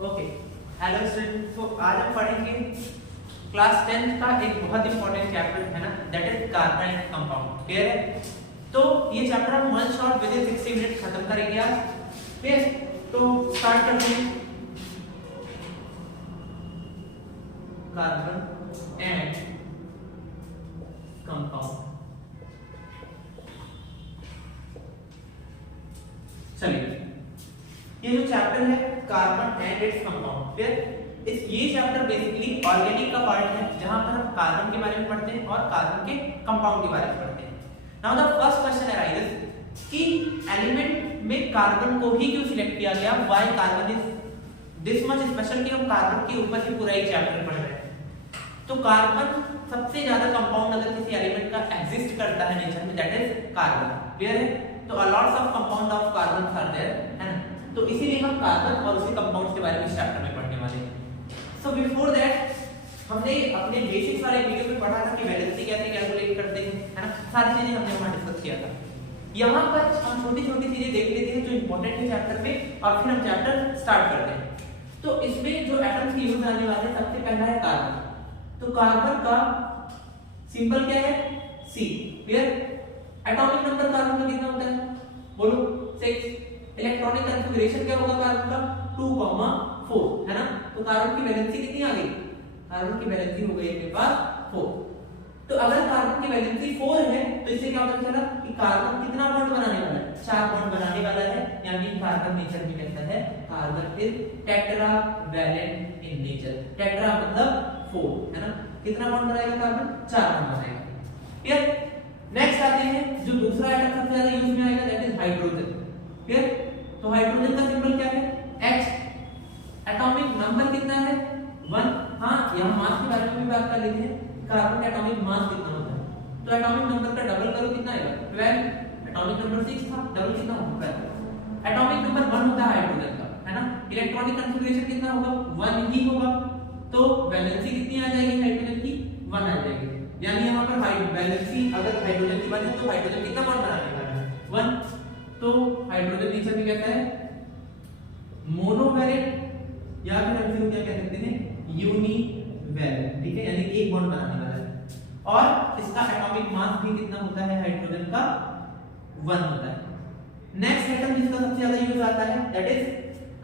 Okay, hello student. तो आज हम पढ़ेंगे क्लास 10 का एक बहुत इंपॉर्टेंट चैप्टर है ना, दैट इज कार्बनिक कंपाउंड। क्लियर है? तो ये चैप्टर हम one shot with in 60 minute खत्म करेंगे आज। क्लियर? तो स्टार्ट करते हैं। Carbon and compound. चलिए, ये जो चैप्टर है carbon and its compound. Clear? ये चैप्टर बेसिकली ऑर्गेनिक का पार्ट है, जहां पर हम कार्बन के बारे में पढ़ते हैं और कार्बन के कंपाउंड के बारे में पढ़ते हैं। Now the first question arises कि एलिमेंट में कार्बन को ही क्यों सिलेक्ट किया गया, why carbon is this much special कि हम कार्बन के ऊपर से पूरा एक चैप्टर पढ़ रहे हैं। तो कार्बन सबसे ज्यादा कंपाउंड अगर किसी एलिमेंट का एग्जिस्ट करता है नेचर में, दैट इज कार्बन। क्लियर है? तो lots of compound of carbon are there, है ना? तो इसीलिए हम कार्बन और उसके कंपाउंड्स के बारे में इस चैप्टर में पढ़ने वाले हैं। सो बिफोर दैट हमने अपने बेसिक्स वाले वीडियो में पढ़ा था कि वैलेंसी कैसे कैलकुलेट करते हैं, है ना? सारी चीजें हमने वहां डिस्कस किया था। यहाँ पर हम छोटी-छोटी चीजें देख लेते हैं जो इंपॉर्टेंट है चैप्टर में, और फिर हम चैप्टर स्टार्ट करते हैं। तो इसमें जो एटम्स की यूज आने वाले हैं, सबसे पहला है कार्बन। तो कार्बन का सिंबल क्या है? C। Clear? Atomic number carbon का कितना होता है? बोलो 6। इलेक्ट्रॉनिक कॉन्फ़िगरेशन क्या होगा कार्बन का? 2,4, है ना? तो कार्बन की वैलेंसी कितनी आ गई? कार्बन की वैलेंसी हो गई अपने पास 4। तो अगर कार्बन की वैलेंसी 4 है तो इससे क्या पता चला कि कार्बन कितना बॉन्ड बनाने वाला है? 4 बॉन्ड बनाने वाला है। यानी कार्बन नेचर में कहता है carbon is tetravalent in nature. Tetra मतलब 4, है ना? कितना बॉन्ड बनाएगा कार्बन? 4 बॉन्ड बनाएगा। क्लियर? नेक्स्ट आते हैं जो दूसरा एटम सबसे ज्यादा यूज में आएगा, दैट इज हाइड्रोजन। क्लियर? तो हाइड्रोजन का सिंबल क्या है? H। एटॉमिक नंबर कितना है? 1। हां, यहां मास के बारे में भी बात कर लेते हैं। कार्बन का एटॉमिक मास कितना होता है? तो एटॉमिक नंबर का डबल करो, कितना आएगा? 12। एटॉमिक नंबर 6 था, डबल कितना होगा? 12। एटॉमिक नंबर 1 होता है हाइड्रोजन का, है ना? इलेक्ट्रॉनिक कॉन्फ़िगरेशन कितना होगा? 1 ही होगा। तो वैलेंसी कितनी आ जाएगी हाइड्रोजन की? 1 आ जाएगी। यानी यहां पर वैलेंसी अगर हाइड्रोजन की 1 है तो हाइड्रोजन कितना बॉन्ड बनाने वाला है? 1। तो हाइड्रोजन नेचर में कहता है मोनोवैलेंट, या फिर हम इसको क्या कह सकते हैं? यूनिवैलेंट। ठीक है? यानी एक बॉन्ड बनाने वाला है। और इसका एटॉमिक मास भी कितना होता है हाइड्रोजन का? 1 होता है। नेक्स्ट एटम जिसका सबसे ज्यादा यूज आता है, दैट इज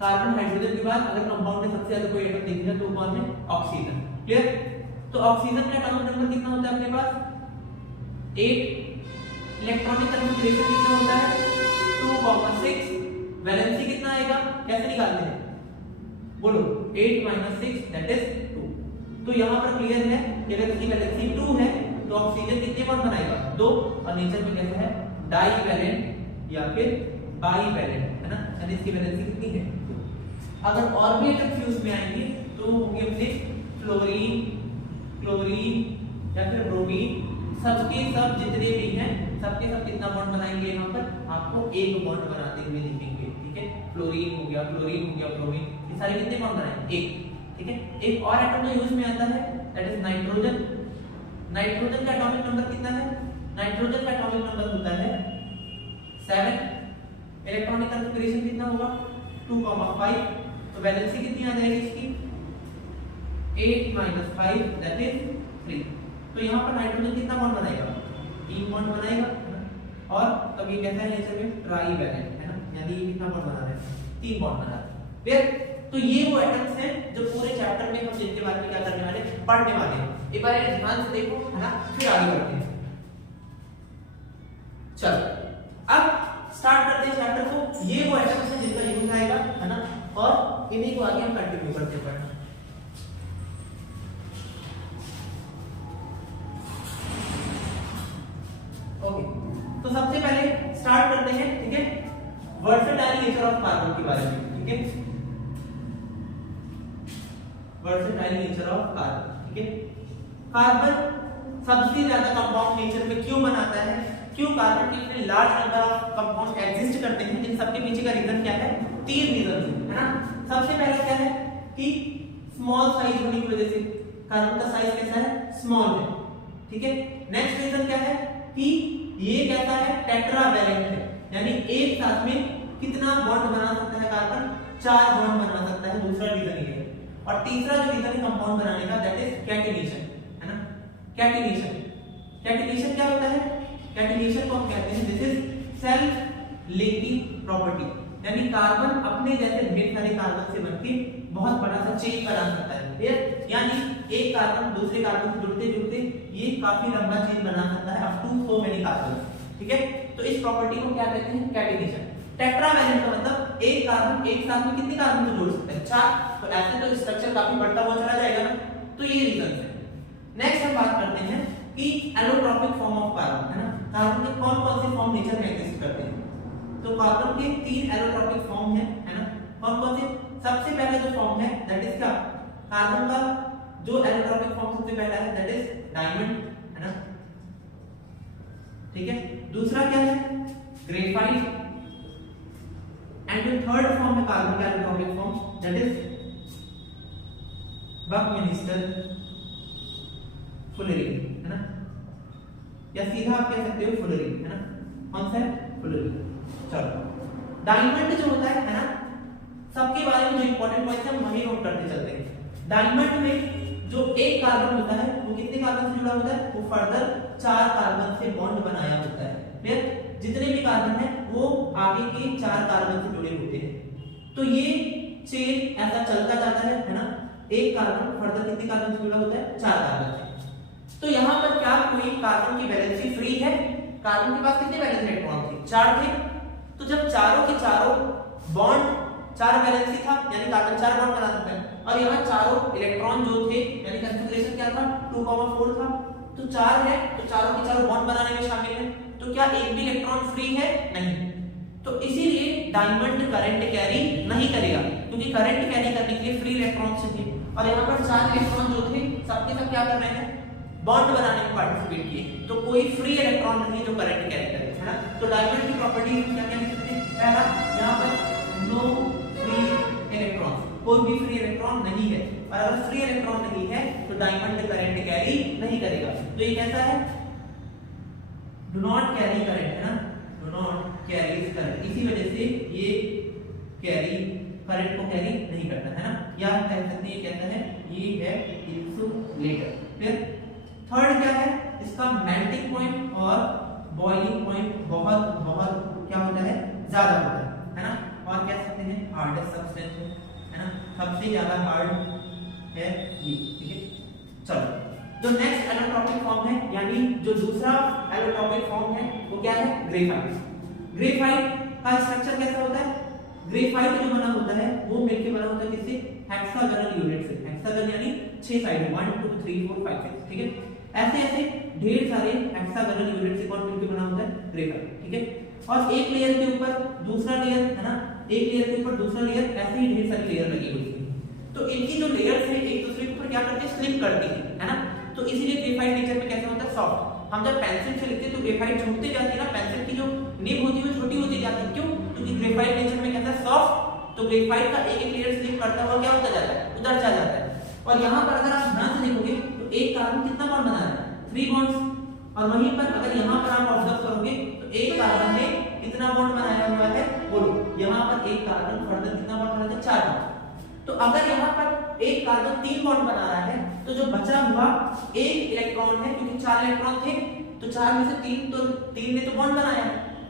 कार्बन हाइड्रोजन के बाद अगर कंपाउंड में सबसे ज्यादा कोई एटम देखेगा तो कौन है? ऑक्सीजन। क्लियर? तो ऑक्सीजन का एटॉमिक नंबर कितना होता है अपने पास? 8। इलेक्ट्रॉनिक कॉन्फ़िगरेशन कितना होता है? 2,6। वैलेंसी कितना आएगा? कैसे निकालते हैं? बोलो 8 - 6 दैट इज 2। तो यहां पर क्लियर है कि अगर इसकी वैलेंसी 2 है तो ऑक्सीजन कितने बॉन्ड बनाएगा? 2। और नेचर में कैसा है? डाईवैलेंट या फिर बाईवैलेंट, है ना? यानी इसकी वैलेंसी कितनी है? 2। अगर और भी एटम्स यूज में आएंगे तो होंगे अपने फ्लोरीन, क्लोरीन या फिर ब्रोमीन। सबके सब जितने भी हैं सबके सब कितना बॉन्ड बनाएंगे? यहाँ पर आपको एक बॉन्ड बनाते हुए दिखेंगे। ठीक है? फ्लोरीन हो गया, क्लोरीन हो गया, ब्रोमीन, ये सारे कितने बॉन्ड बनाएंगे? एक। ठीक है? एक और एटम जो यूज में आता है दैट इज नाइट्रोजन। नाइट्रोजन का एटॉमिक नंबर कितना है? नाइट्रोजन का एटॉमिक नंबर होता है 7। इलेक्ट्रॉनिक कॉन्फ़िगरेशन कितना होगा? 2,5। तो वैलेंसी कितनी आ जाएगी इसकी? 8 - 5 दैट इज 3। तो यहाँ पर नाइट्रोजन कितना बॉन्ड बनाएगा? 3 बॉन्ड बनाएगा, है ना? और तब ये कहता है नेचर में ट्राईवैलेंट, है ना? यानी ये कितना बॉन्ड बना रहा है? 3 बॉन्ड बना रहा है। क्लियर? तो ये वो एटम्स हैं जो पूरे चैप्टर में हम जिनके बारे में क्या करने वाले हैं? पढ़ने वाले हैं। एक बार ये ध्यान से देखो, है ना? फिर आगे बढ़ते हैं। चलो अब स्टार्ट करते हैं चैप्टर को। ये वो एटम्स हैं जिनका यूज आएगा, है ना? और इन्हीं को आगे हम कंटिन्यू करते पढ़ना। ओके, तो सबसे पहले स्टार्ट करते हैं, ठीक है? वर्सेटाइल नेचर ऑफ कार्बन के बारे में। ठीक है? Versatile nature of carbon. ठीक है? कार्बन सबसे ज्यादा कंपाउंड नेचर में क्यों बनाता है? क्यों कार्बन के इतने large number of compound exist करते हैं? इन सबके पीछे का रीजन क्या है? 3 रीजन है ना? सबसे पहला क्या है कि स्मॉल साइज होने की वजह से कार्बन का साइज कैसा है? स्मॉल है। ठीक है? नेक्स्ट रीजन क्या है कि ये कहता है टेट्रावैलेंट है, यानी एक साथ में कितना बॉन्ड बना सकता है कार्बन? चार बॉन्ड बना सकता है, दूसरा रीजन ये है। और तीसरा जो रीजन है कंपाउंड बनाने का दैट इज कैटिनेशन, है ना। कैटिनेशन, कैटिनेशन क्या होता है? कैटिनेशन को हम कहते हैं this is self linking property, यानी कार्बन अपने जैसे ढेर सारे कार्बन से बनके बहुत बड़ा सा चेन बना सकता है, क्लियर। यानी एक कार्बन दूसरे कार्बन से जुड़ते जुड़ते ये काफी लंबा चेन बना सकता है up to so many carbon, ठीक है। तो इस प्रॉपर्टी को क्या कहते हैं? कैटिनेशन। टेट्रावैलेंट का मतलब एक कार्बन एक साथ में कितने कार्बन को जोड़ सकता है? चार। तो ऐसे तो स्ट्रक्चर काफी बढ़ता हुआ चला जाएगा ना, तो ये रीजन है। नेक्स्ट हम बात करते हैं कि एलोट्रोपिक फॉर्म ऑफ कार्बन, है ना। कार्बन के कौन कौन से फॉर्म नेचर में एग्जिस्ट करते हैं? तो कार्बन के तीन एलोट्रोपिक फॉर्म है ना। कौन कौन से? सबसे पहला जो फॉर्म है दैट इज क्या? कार्बन का जो एलोट्रोपिक फॉर्म सबसे पहला है दैट इज डायमंड, है ना, ठीक है। दूसरा क्या है? ग्रेफाइट। एंड जो थर्ड फॉर्म है कार्बन का allotropic form that is Buckminster fullerene, है ना, या सीधा आप कह सकते हो फुलरिन, है ना। कौन सा है? फुलरिन। चलो डायमंड जो होता है ना, सबके बारे में जो इंपॉर्टेंट पॉइंट्स है वही नोट करते चलते हैं। डायमंड में जो एक कार्बन होता है वो कितने कार्बन से जुड़ा होता है? वो फर्दर चार कार्बन से बॉन्ड बनाया होता है, फिर जितने भी कार्बन है वो आगे के चार कार्बन से जुड़े होते हैं। तो ये चेन ऐसा चलता जाता है ना। एक कार्बन फर्दर कितने कार्बन से जुड़ा होता है? चार कार्बन से। तो यहाँ पर क्या कोई कार्बन की वैलेंसी फ्री है? कार्बन के पास कितने वैलेंस इलेक्ट्रॉन थे? चार थे। तो जब चारों के चारों बॉन्ड चार वैलेंसी था यानी कार्बन चार बॉन्ड बना सकता है, और यहाँ चारों इलेक्ट्रॉन जो थे यानी कॉन्फ़िगरेशन क्या था? 2,4 था। तो चार है तो चारों के चारों बॉन्ड बनाने में शामिल है। तो क्या एक भी इलेक्ट्रॉन फ्री है? नहीं। तो इसीलिए डायमंड करंट कैरी नहीं करेगा, क्योंकि करंट कैरी करने के लिए फ्री इलेक्ट्रॉन चाहिए। और यहाँ पर चार इलेक्ट्रॉन जो थे सबके सब क्या कर रहे हैं? बॉन्ड बनाने में पार्टिसिपेट किए। तो कोई फ्री इलेक्ट्रॉन नहीं जो करंट कैरी करे, है ना। तो डायमंड की प्रॉपर्टी क्या क्या लिख सकते हैं? पहला यहाँ पर नो फ्री इलेक्ट्रॉन, कोई भी फ्री इलेक्ट्रॉन नहीं है। और अगर फ्री इलेक्ट्रॉन नहीं है तो डायमंड करंट कैरी नहीं करेगा। तो ये कैसा है? डू नॉट कैरी करंट, है ना, डू नॉट कैरी करंट। इसी वजह से ये कैरी करंट को कैरी नहीं करता, है ना। या कह सकते हैं कहता है ये है इंसुलेटर। फिर थर्ड क्या है? इसका मेल्टिंग पॉइंट और बॉइलिंग पॉइंट बहुत बहुत क्या होता है? ज्यादा होता है ना। और कह सकते हैं हार्डेस्ट सब्सटेंस है ना, सबसे ज्यादा हार्ड है ये, ठीक है। चलो जो नेक्स्ट एलोट्रोपिक फॉर्म है यानी जो दूसरा एलोट्रोपिक फॉर्म है वो क्या है? ग्रेफाइट। ग्रेफाइट का स्ट्रक्चर कैसा होता है? ग्रेफाइट जो बना होता है वो मिलके बना होता है किससे? हेक्सागोनल यूनिट से। हेक्सागन यानी 6 साइड, 1 2 3 4 5 6, ठीक है। ऐसे ऐसे ढेर सारे हेक्सागोनल यूनिट से कौन मिलके बना होता है? ग्रेफाइट, ठीक है। और एक लेयर के ऊपर दूसरा लेयर, है ना, एक लेयर के ऊपर दूसरा लेयर, ऐसे ही ढेर सारी लेयर लगी हुई है। तो इनकी जो लेयर्स है एक दूसरे के ऊपर क्या करते हैं? स्लिप करती है ना। तो इसीलिए ग्रेफाइट नेचर में कैसा होता है? सॉफ्ट। हम जब पेंसिल से लिखते हैं तो ग्रेफाइट छूटती जाती है ना, पेंसिल की जो निब होती है वो छोटी होती जाती है। क्यों? क्योंकि ग्रेफाइट नेचर में कहता है सॉफ्ट, तो ग्रेफाइट का एक एक लेयर स्लिप करता हुआ क्या होता जाता है? उधर चला जाता है। और यहाँ पर अगर आप ध्यान से देखोगे तो एक कार्बन कितना बॉन्ड बना रहा है? 3 बॉन्ड्स। और वहीं पर अगर यहाँ पर आप ऑब्जर्व करोगे तो एक कार्बन ने कितना बॉन्ड बनाया हुआ है? बोलो। यहाँ पर एक कार्बन फर्दर कितना बॉन्ड बनाता है? 4 बॉन्ड। तो अगर यहाँ पर एक कार्बन 3 बॉन्ड बना रहा है तो जो बचा हुआ एक इलेक्ट्रॉन है, क्योंकि 4 इलेक्ट्रॉन थे तो 4 में से 3 तो 3 ने तो बॉन्ड बनाया,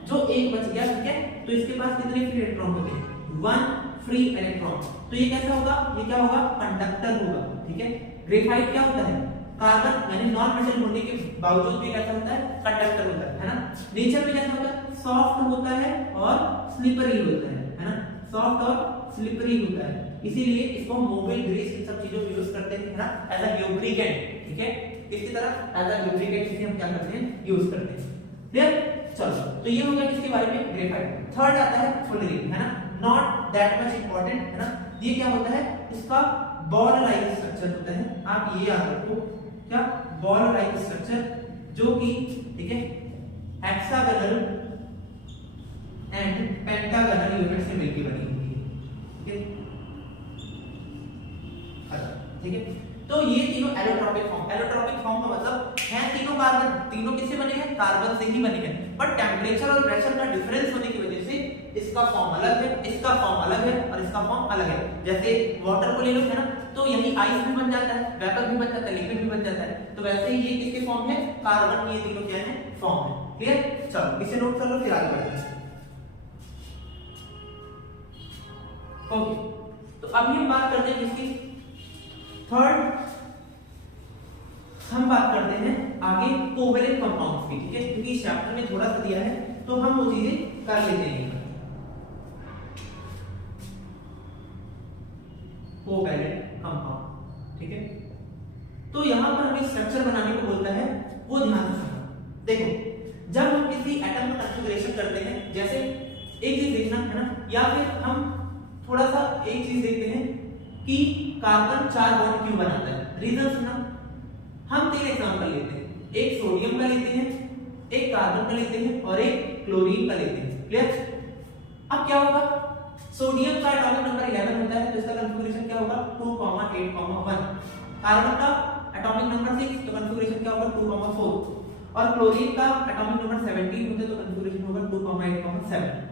जो एक बच गया, ठीक है। तो इसके पास कितने फ्री इलेक्ट्रॉन होते हैं? 1 फ्री इलेक्ट्रॉन। तो ये कैसा होगा? ये क्या होगा? कंडक्टर होगा, ठीक है। ग्रेफाइट क्या होता है? कार्बन यानी नॉन मेटल होने के बावजूद भी कैसा होता है? कंडक्टर होता है ना। नेचर में कैसा होता है? सॉफ्ट होता है और स्लिपरी होता है ना, सॉफ्ट और स्लिपरी होता है। इसीलिए इसको मोबिल ग्रीस इन सब चीजों में यूज करते हैं ना, एज अ लुब्रिकेंट, ठीक है। इसी तरह एज अ लुब्रिकेंट इसे हम क्या करते हैं? यूज करते हैं। क्लियर? चलो तो ये हो गया किसके बारे में? ग्रेफाइट। थर्ड आता है फुलरिन, है ना, नॉट दैट मच इंपॉर्टेंट, है ना। ये क्या होता है? इसका बॉल लाइक स्ट्रक्चर होता है। आप ये याद रखो, क्या? बॉल लाइक स्ट्रक्चर, जो कि ठीक है हेक्सागोनल एंड पेंटागोनल यूनिट से मिलकर बनी होती है, ठीक है। ठीक है। तो ये तीनों एलोट्रोपिक फॉर्म, एलोट्रोपिक फॉर्म का मतलब है तीनों कार्बन, तीनों किससे बने हैं? कार्बन से ही बने हैं। बट टेम्परेचर और प्रेशर का डिफरेंस होने की वजह से इसका फॉर्म अलग है, इसका फॉर्म अलग है और इसका फॉर्म अलग है। जैसे वाटर को ले लो है ना, तो यही आइस भी बन जाता है, वेपर भी बन जाता है, लिक्विड भी बन जाता है। तो वैसे ही ये किसके फॉर्म है, कार्बन, ये तीनों क्या है, फॉर्म है। क्लियर? चलो इसे नोट कर लो, फिर आगे बढ़ते हैं। ओके, तो अभी हम बात करते हैं किसकी, थर्ड हम बात करते हैं आगे कोवेलेंट कंपाउंड्स की। ठीक है, क्योंकि इस चैप्टर में थोड़ा सा दिया है तो हम वो चीजें कर लेते हैं। कोवेलेंट कंपाउंड, ठीक है, तो यहां पर हमें स्ट्रक्चर बनाने को बोलता है, वो ध्यान से सुनना। देखो, जब हम किसी एटम का कॉन्फ़िगरेशन करते हैं, जैसे एक चीज देखना है ना, या फिर हम थोड़ा सा एक चीज देखते हैं कि कार्बन 4 बॉन्ड क्यों बनाता है। रीजन सुनना, हम 3 एग्जांपल लेते हैं, एक सोडियम का लेते हैं, एक कार्बन का लेते हैं और एक क्लोरीन का लेते हैं। क्लियर? अब क्या होगा, सोडियम का एटॉमिक नंबर 11 होता है, तो इसका कॉन्फ़िगरेशन क्या होगा, 2, 8, 1। कार्बन का एटॉमिक नंबर 6, तो कॉन्फ़िगरेशन क्या होगा, 2, 4। और क्लोरीन का एटॉमिक नंबर 17 होता है, तो कॉन्फ़िगरेशन होगा 2, 8, 7।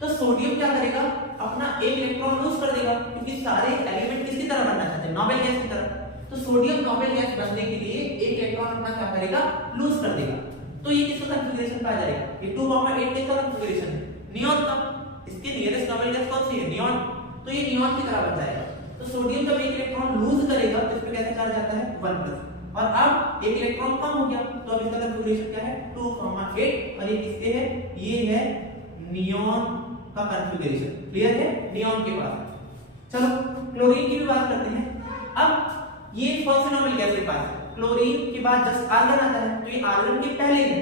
तो सोडियम क्या करेगा, अपना एक इलेक्ट्रॉन लूज कर देगा, क्योंकि सारे एलिमेंट किसकी तरह बनना चाहते हैं, नोबेल गैस की तरह। तो सोडियम नोबेल गैस बनने के लिए एक इलेक्ट्रॉन अपना क्या करेगा, लूज कर देगा। तो ये किसका कॉन्फ़िगरेशन पाया जाएगा, ये 2, 8 किसका कॉन्फ़िगरेशन है, नियॉन का। इसके नियरेस्ट नोबेल गैस कौन सी है, नियॉन। तो ये नियॉन की तरह बन जाएगा। तो सोडियम जब एक इलेक्ट्रॉन लूज करेगा तो इसमें कैसे चार्ज आता है, 1+। और अब एक इलेक्ट्रॉन कम हो गया, तो अब इसका कॉन्फ़िगरेशन क्या है, 2, 8। और ये किसके है, ये है नियॉन का कॉन्फ़िगरेशन। क्लियर है, नियॉन के पास। चलो क्लोरीन की भी बात करते हैं। अब ये कौन से नोबेल गैस के पास है, क्लोरीन के बाद जस्ट आर्गन आता है, तो ये आर्गन के पहले है।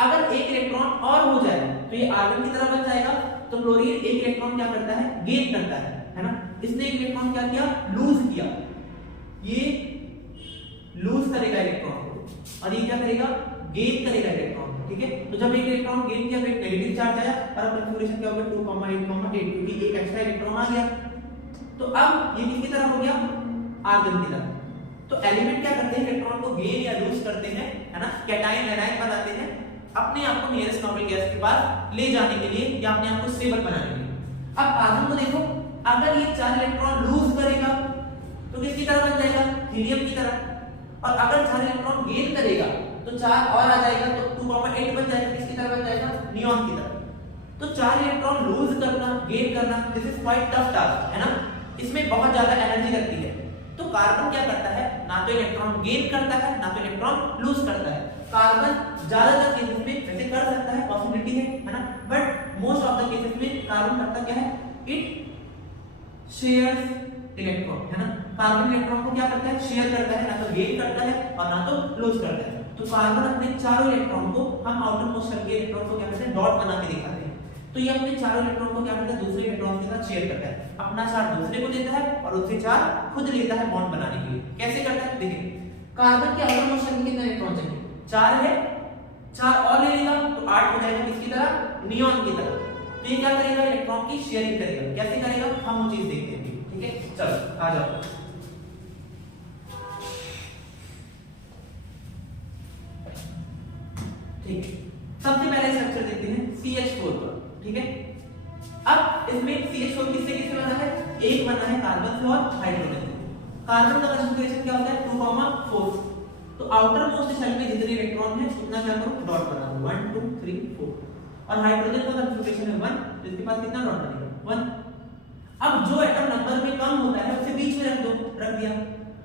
अगर एक इलेक्ट्रॉन और हो जाए तो ये आर्गन की तरह बन जाएगा। तो क्लोरीन एक इलेक्ट्रॉन क्या करता है, गेन करता है ना। इसने एक इलेक्ट्रॉन क्या किया, लूज किया, ये लूज करेगा इलेक्ट्रॉन को, और ये क्या करेगा, गेन करेगा इलेक्ट्रॉन। ठीक है, तो जब एक इलेक्ट्रॉन गेन किया तो एक नेगेटिव चार्ज आया, और कॉन्फ़िगरेशन क्या हो गया, 2, 8, क्योंकि एक एक्स्ट्रा इलेक्ट्रॉन आ गया। तो अब ये किसकी तरह हो गया, आर्गन की तरह। तो एलिमेंट क्या करते हैं, इलेक्ट्रॉन को गेन या लूज करते हैं, है ना, कैटायन एनायन बनाते हैं, अपने आप को नियरेस्ट नोबेल गैस के पास ले जाने के लिए या अपने आप को स्टेबल बनाने के लिए। अब कार्बन को देखो, अगर ये 4 इलेक्ट्रॉन लूज करेगा तो किसकी तरह बन जाएगा, हीलियम की तरह। और अगर 4 इलेक्ट्रॉन गेन करेगा तो 4 और आ जाएगा, तो 2, 8 बन जाएगा, किसकी तरह बन जाएगा, नियॉन की तरह। तो 4 इलेक्ट्रॉन लूज करना, गेन करना, this is quite tough task, है ना, इसमें बहुत ज्यादा एनर्जी लगती है। तो कार्बन क्या करता है, ना तो इलेक्ट्रॉन गेन करता है, ना तो इलेक्ट्रॉन लूज करता है। कार्बन ज्यादातर केसेस में वैसे कर सकता है, पॉसिबिलिटी है ना, but most of the cases में कार्बन करता क्या है, इट शेयर्स इलेक्ट्रॉन, है ना। कार्बन इलेक्ट्रॉन को क्या करता है, शेयर करता है, ना तो गेन करता है और ना तो लूज करता है। तो कार्बन अपने चारों इलेक्ट्रॉन को, हम आउटर मोस्ट शेल के इलेक्ट्रॉन को क्या करते हैं, डॉट बना के दिखाते हैं। तो ये अपने चारों इलेक्ट्रॉन को क्या करता है, दूसरे इलेक्ट्रॉन के साथ शेयर करता है, अपना चार्ज दूसरे को देता है और उससे चार्ज खुद लेता है बॉन्ड बनाने के लिए। कैसे करता है, देखिए, कार्बन के आउटर मोस्ट शेल में कितने इलेक्ट्रॉन चाहिए, 4 है, 4 और ले लेगा तो 8 हो जाएगा, किसकी तरह, नियॉन की तरह। तो ये क्या करेगा, इलेक्ट्रॉन की शेयरिंग करेगा। कैसे करेगा, हम वो चीज देखते हैं। ठीक है, चलो आ जाओ। ठीक है, सबसे पहले स्ट्रक्चर देखते हैं CH4 पर। ठीक है, अब इसमें CH4 किससे किससे बना है, एक बना है कार्बन से और हाइड्रोजन से। कार्बन का कॉन्फ़िगरेशन क्या होता है, 2, 4। तो आउटर मोस्ट शेल में जितने इलेक्ट्रॉन है उतना क्या करो, डॉट बना दो, 1, 2, 3, 4। और हाइड्रोजन का कॉन्फ़िगरेशन है 1, तो इसके पास कितना डॉट बनेगा, 1। अब जो एटम नंबर में कम होता है उसे बीच में रख दो, रख दिया।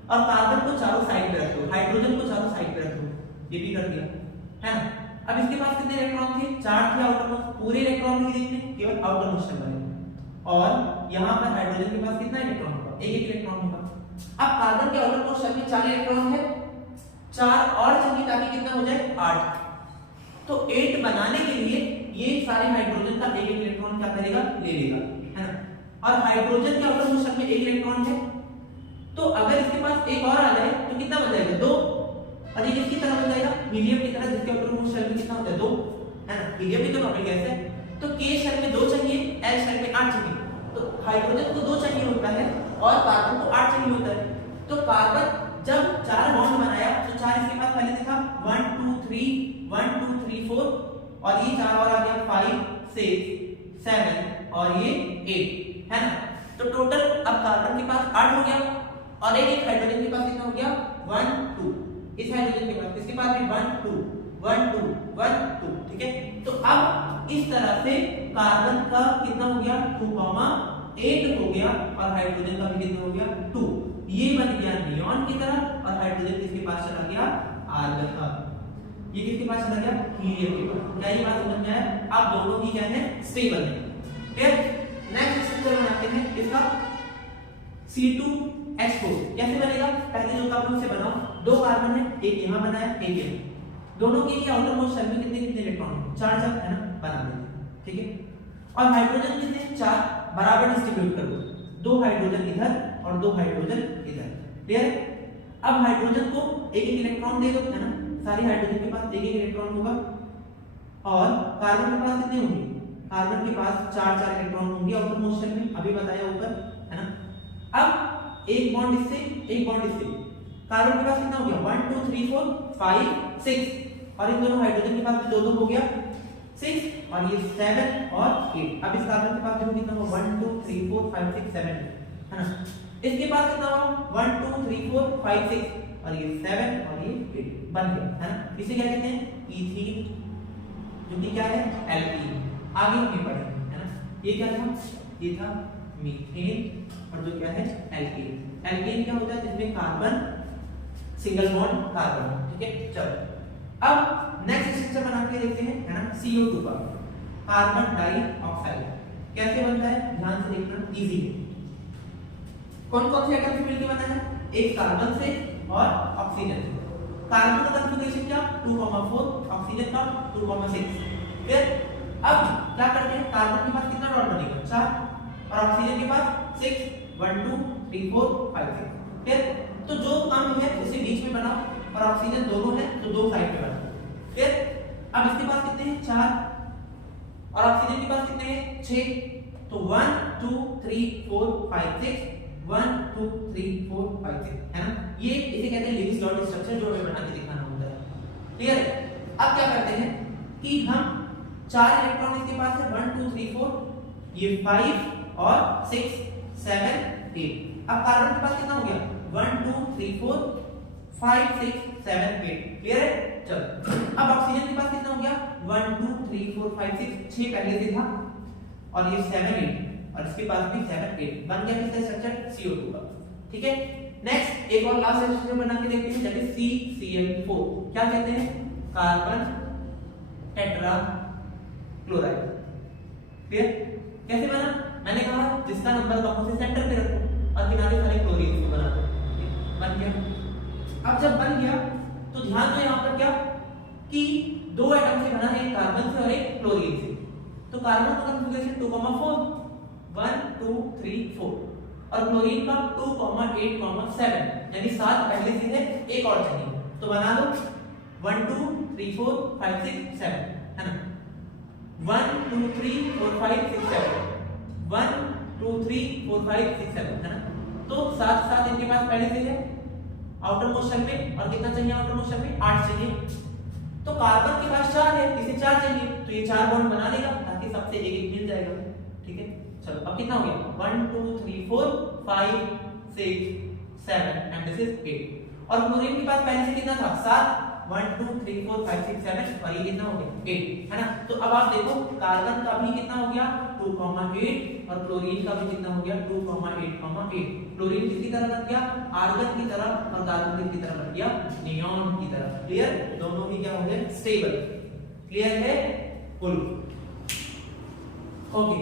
और कार्बन को चारों साइड पे रख दो, हाइड्रोजन को चारों साइड पे रख दो, ये भी कर दिया, है ना। अब इसके पास कितने इलेक्ट्रॉन थे, 4 थे आउटर मोस्ट, पूरे इलेक्ट्रॉन नहीं देखने, केवल आउटर मोस्ट शेल वाले। और यहां पर हाइड्रोजन के पास कितना इलेक्ट्रॉन होगा, एक इलेक्ट्रॉन होगा। अब कार्बन के आउटर मोस्ट शेल में 4 इलेक्ट्रॉन है, 4 और चाहिए ताकि कितना हो जाए, 8। तो 8 बनाने के लिए ये सारे हाइड्रोजन का एक इलेक्ट्रॉन क्या करेगा, ले लेगा, है ना। और हाइड्रोजन के आउटर मोस्ट शेल में एक इलेक्ट्रॉन है, तो अगर इसके पास एक और आ जाए तो कितना बन जाएगा, 2। और ये किसकी तरह बन जाएगा, हीलियम की तरह, जिसके आउटर मोस्ट शेल में कितना होता है, 2, है ना। हीलियम भी तो नोबेल गैस है। तो K शेल में 2 चाहिए, L शेल में 8 चाहिए। तो हाइड्रोजन को 2 चाहिए होता है और कार्बन को 8 चाहिए होता है। तो कार्बन जब 4 बॉन्ड बनाया तो 4 इसके पास पहले से था, 1 2 3 4 और ये 4 और आ गया, 5 6 7 और ये 8 है ना। तो टोटल अब कार्बन के पास 8 हो गया और एक हाइड्रोजन के पास कितना हो गया 1 2। इस हाइड्रोजन के पास इसके पास भी 1 2 1 2 1 2, ठीक है। तो अब इस तरह से कार्बन का कितना हो गया 2,8 हो गया और हाइड्रोजन का भी कितना हो गया 2। ये बन गया नियॉन की तरह और हाइड्रोजन किसके पास चला गया आर्गन का। ये किसके पास चला गया हीलियम के पास। क्या ये बात समझ में आया? अब दोनों ही क्या है स्टेबल है। फिर नेक्स्ट स्ट्रक्चर बनाते हैं इसका C2H4। कैसे बनेगा? पहले जो कार्बन से बनाओ, दो कार्बन है, एक यहां बना है एक यहां, दोनों के क्या आउटर मोस्ट शेल में कितने कितने इलेक्ट्रॉन है 4 4 है ना, बना देते, ठीक है। और हाइड्रोजन कितने 4 बराबर डिस्ट्रीब्यूट कर दो, 2 हाइड्रोजन इधर और 2 हाइड्रोजन इधर, क्लियर है। अब हाइड्रोजन को एक एक इलेक्ट्रॉन दे दो, है ना, सारे हाइड्रोजन के पास एक एक इलेक्ट्रॉन होगा और कार्बन के पास कितने होंगे? कार्बन के पास 4 4 इलेक्ट्रॉन होंगे आउटर मोस्ट शेल में, अभी बताया ऊपर, है ना। अब एक बॉन्ड इससे एक बॉन्ड इससे, कार्बन के पास कितना हो गया 1 2 3 4 5 6 और इन दोनों हाइड्रोजन के पास भी दो दो हो गया 6 और ये 7 और 8। अब इस कार्बन के पास देखो कितना होगा 1 2 3 4 5 6 7 है ना। इसके पास कितना होगा 1 2 3 4 5 6 और ये 7 और ये 8 बन गया, है ना। इसे क्या कहते हैं ईथीन, जो कि क्या है एल्कीन। आगे हम ये पढ़ेंगे, है ना। ये क्या था? ये था मीथेन और जो क्या है एल्कीन। एल्कीन क्या होता है? जिसमें कार्बन सिंगल बॉन्ड कार्बन, ठीक है। चलो अब नेक्स्ट स्ट्रक्चर बना के देखते हैं, है ना, CO2 का कार्बन डाइऑक्साइड। कैसे बनता है ध्यान से देखना, इजी है। कौन कौन से एटम से मिलकर बना है? एक कार्बन से और ऑक्सीजन से। कार्बन का कॉन्फ़िगरेशन क्या 2,4, ऑक्सीजन का 2,6। फिर अब क्या करते हैं, कार्बन के पास कितना डॉट बनेगा 4 और ऑक्सीजन के पास 6 1 2 3 4 5 6। फिर तो जो कम है उसे बीच में बनाओ और ऑक्सीजन दोनों है तो दो साइड पे बनाओ। फिर अब इसके पास कितने हैं 4 और ऑक्सीजन के पास कितने हैं 6, तो 1 2 3 4 5 6 1 2 3 4 5 6, है ना। ये इसे कहते हैं लीविस डॉट स्ट्रक्चर, जो हमें बना के दिखाना होता है, क्लियर है। अब क्या करते हैं कि हम 4 इलेक्ट्रॉन इसके पास है 1 2 3 4, ये 5 और 6 7 8। अब कार्बन के पास कितना हो गया 1 2 3 4 5 6 7 8, क्लियर है। चलो अब ऑक्सीजन के पास कितना हो गया 1 2 3 4 5 6 6 पहले से था और ये 7 8 और इसके पास भी 7 8 बन गया किसका स्ट्रक्चर CO2 का, ठीक है। नेक्स्ट एक और लास्ट स्ट्रक्चर बना के देखते हैं, दैट इज CCl4। क्या कहते हैं? Carbon tetra chloride, clear. कैसे बना? मैंने कहा जिसका नंबर कम हो से सेंटर पे रखो और किनारे सारे क्लोरीन को बना दो, बन गया। अब जब बन गया तो ध्यान दो यहाँ पर क्या कि दो एटम से बना है, एक कार्बन से और एक क्लोरीन से। तो कार्बन का कॉन्फ़िगरेशन 2,4 1 2 3 4 और क्लोरीन का 2, 8, 7, यानी 7 पहले से है, एक और चाहिए तो बना दो 1 2 3 4 5 6 7, है ना। 1 2 3 4 5 6 7 1 2 3 4 5 6 7, है ना। तो 7 7 इनके पास पहले से है आउटर मोस्ट शेल में, और कितना चाहिए आउटर मोस्ट शेल में 8 चाहिए। तो कार्बन के पास 4 है, इसे 4 चाहिए तो ये 4 बॉन्ड बना देगा ताकि सबसे एक एक मिल जाएगा, ठीक है। चलो अब कितना हो गया 1 2 3 4 5 6 7 एंड दिस इज 8। और क्लोरीन के पास पहले से कितना था 7 1 2 3 4 5 6 7 और ये कितना हो गया 8, है ना। तो अब आप देखो कार्बन का भी कितना हो गया 2,8 और क्लोरीन का भी कितना हो गया 2,8,8। क्लोरीन किसकी तरह बन गया आर्गन की तरह और कार्बन किसकी तरह बन गया नियॉन की तरह, क्लियर। दोनों ही क्या हो गए स्टेबल, क्लियर है फुल। ओके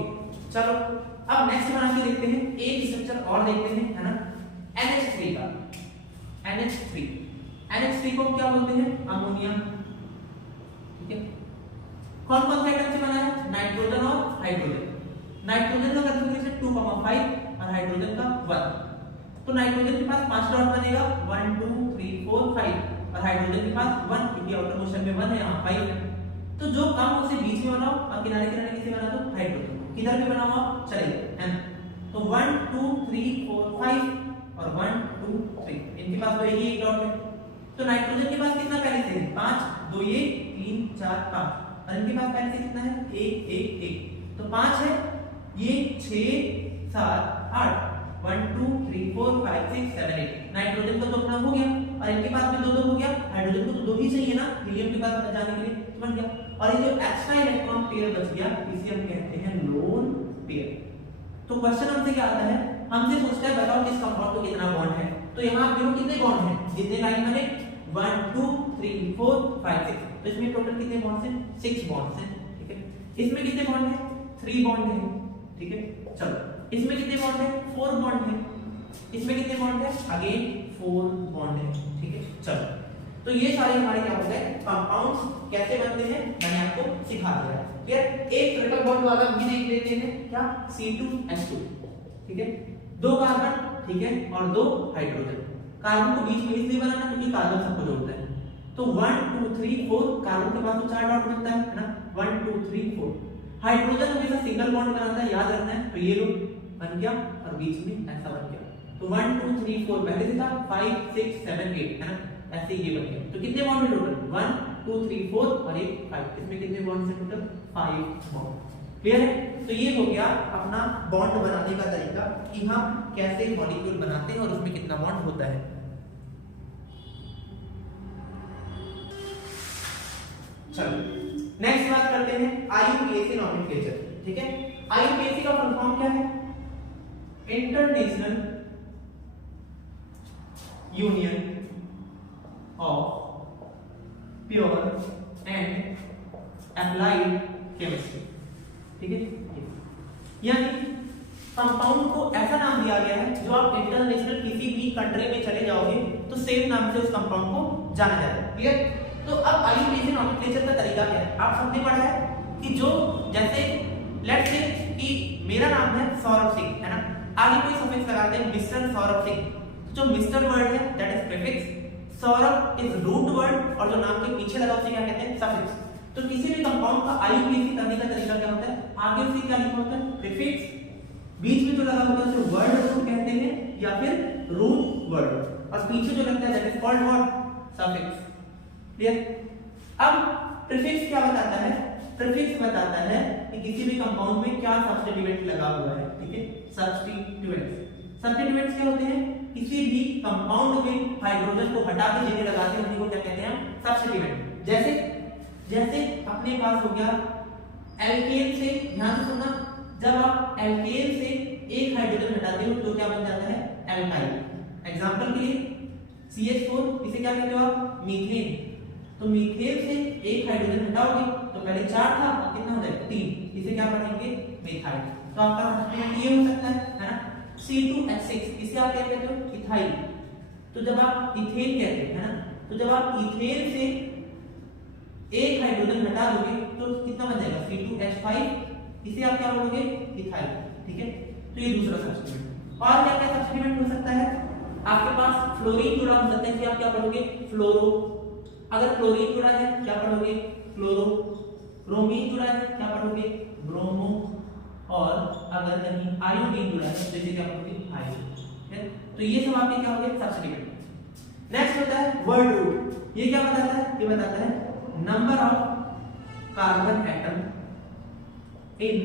चलो अब नेक्स्ट बना के देखते हैं, एक स्ट्रक्चर और देखते हैं, है ना, NH3 का। NH3 को क्या बोलते हैं अमोनिया, ठीक है। कौन कौन से एटम से बना है नाइट्रोजन और हाइड्रोजन। नाइट्रोजन का कॉन्फ़िगरेशन 2,5 और हाइड्रोजन का 1। तो नाइट्रोजन के पास 5 डॉट बनेगा 1 2 3 4 5 और हाइड्रोजन के पास 1, क्योंकि आउटर मोस्ट में 1 है, यहाँ 5 है। तो जो कम उसे बीच में बनाओ और किनारे किनारे किसे बना दो हाइड्रोजन, किधर पे बनाओ आप चलेगा, है ना। तो 1 2 3 4 5 और 1 2 3 इनके पास तो एक डॉट है। तो नाइट्रोजन के पास कितना पहले से 5 2 ये 3 4 5 और इनके पास पहले से कितना है 1 1 1। तो 5 है, ये 6 7 8 1 2 3 4 5 6 7 8 नाइट्रोजन का तो अपना हो गया, और इनके पास भी 2 हो गया, हाइड्रोजन को तो 2 ही चाहिए ना हीलियम के पास जाने के लिए, तो बन गया। और ये जो एक्स्ट्रा इलेक्ट्रॉन पेयर बच गया इसे हम कहते हैं लोन पेयर। तो क्वेश्चन हमसे क्या आता है, हमसे पूछता है बताओ किस कंपाउंड को कितना बॉन्ड है। तो यहाँ आप देखो कितने बॉन्ड हैं, जितने लाइन बने 1 2 3 4 5 6, तो इसमें टोटल कितने बॉन्ड्स हैं, 6 बॉन्ड्स हैं, ठीक है। इसमें कितने बॉन्ड हैं, 3 बॉन्ड हैं, ठीक है। चलो इसमें कितने बॉन्ड हैं, 4 बॉन्ड हैं, इसमें कितने बॉन्ड हैं, अगेन 4 बॉन्ड हैं, ठीक है। चलो तो ये सारे हमारे क्या होते हैं, कंपाउंड्स कैसे बनते हैं मैंने आपको सिखा दिया है, क्लियर। एक ट्रिपल बॉन्ड वाला भी देख लेते हैं, क्या C2H2, ठीक है, 2 कार्बन, ठीक है, और 2 हाइड्रोजन। कार्बन को बीच में इसलिए बनाना क्योंकि कार्बन सबको जोड़ता है, तो 1 2 3 4 कार्बन के पास तो 4 डॉट बनता है ना, 1 2 3 4। हाइड्रोजन हमेशा सिंगल बॉन्ड बनाता है, याद रखना है, तो ये लो बन गया और बीच में ऐसा बन गया, तो 1 2 3 4 पहले से था, 5 6 7 8 है ना, ऐसे ये बन गया। तो कितने बॉन्ड है टोटल, 1 2 3 4 और एक 5, इसमें कितने बॉन्ड है टोटल, 5 बॉन्ड, क्लियर है। तो ये हो गया अपना बॉन्ड बनाने का तरीका कि हम कैसे मॉलिक्यूल बनाते हैं और उसमें कितना बॉन्ड होता है। चलो नेक्स्ट बात करते हैं IUPAC नॉमेनक्लेचर, ठीक है। IUPAC का फुल फॉर्म क्या है, international union of pure and applied chemistry, ठीक है। यानी कंपाउंड को ऐसा नाम दिया गया है जो आप इंटरनेशनल किसी भी कंट्री में चले जाओगे तो सेम नाम से उस कंपाउंड को जाना जाता है, क्लियर। तो अब IUPAC नॉमेनक्लेचर का तरीका क्या है, आप सबने पढ़ा है कि जो जैसे लेट्स से कि मेरा नाम है सौरभ सिंह, है ना, आगे कोई सफिक्स लगाते हैं मिस्टर सौरभ सिंह, जो मिस्टर वर्ड है that is prefix, Saurabh is root word, और जो नाम के पीछे लगा उसे क्या कहते हैं, सफिक्स। तो किसी भी कंपाउंड का IUPAC करने का तरीका क्या होता है, आगे उसे क्या लिखा होता है, प्रीफिक्स, बीच में जो लगा होता है उसे वर्ड रूट कहते हैं या फिर रूट वर्ड, और पीछे जो लगता है that is called what, suffix, clear. अब प्रीफिक्स क्या बताता है, प्रीफिक्स बताता है कि किसी भी कंपाउंड में क्या सब्स्टिट्यूएंट लगा हुआ है, ठीक है, सब्स्टिट्यूएंट्स। सब्स्टिट्यूएंट्स क्या होते हैं, किसी भी कंपाउंड में हाइड्रोजन को हटा के जगह लगाते हैं उन्हीं को क्या कहते हैं हम, सब्स्टिट्यूएंट। जैसे अपने पास हो गया एल्केन से, ध्यान से सुनना, जब आप एल्केन से एक हाइड्रोजन हटाते हो तो क्या बन जाता है, एल्काइल। एग्जांपल के लिए CH4, इसे क्या कहते हो आप, मीथेन। तो मीथेन से एक हाइड्रोजन हटाओगे तो पहले 4 था, अब कितना हो जाएगा, 3, इसे क्या पढ़ेंगे, मिथाइल। तो आपका सब्स्टिट्यूएंट ये हो सकता है ना। C2H6, इसे आप क्या कहते हो, इथाइल। तो जब आप इथेन कहते हैं, है ना, तो जब आप इथेन से एक हाइड्रोजन हटा दोगे तो कितना बन जाएगा, C2H5, इसे आप क्या बोलोगे, इथाइल, ठीक है। तो ये दूसरा सब्स्टिट्यूएंट। और क्या क्या सब्स्टिट्यूएंट हो सकता है, आपके पास फ्लोरीन जुड़ा हो सकता है, आप क्या पढ़ोगे, फ्लोरो। अगर क्लोरीन जुड़ा है क्या पढ़ोगे, क्लोरो। ब्रोमीन जुड़ा है क्या पढ़ोगे, ब्रोमो। और अगर कहीं आयोडीन जुड़ा है तो इसे क्या पढ़ोगे, आयोडीन। तो ये सब आपके क्या हो गए, सब्स्टिट्यूएंट। नेक्स्ट होता है वर्ड रूट। ये क्या बताता है, ये बताता है number of carbon atom in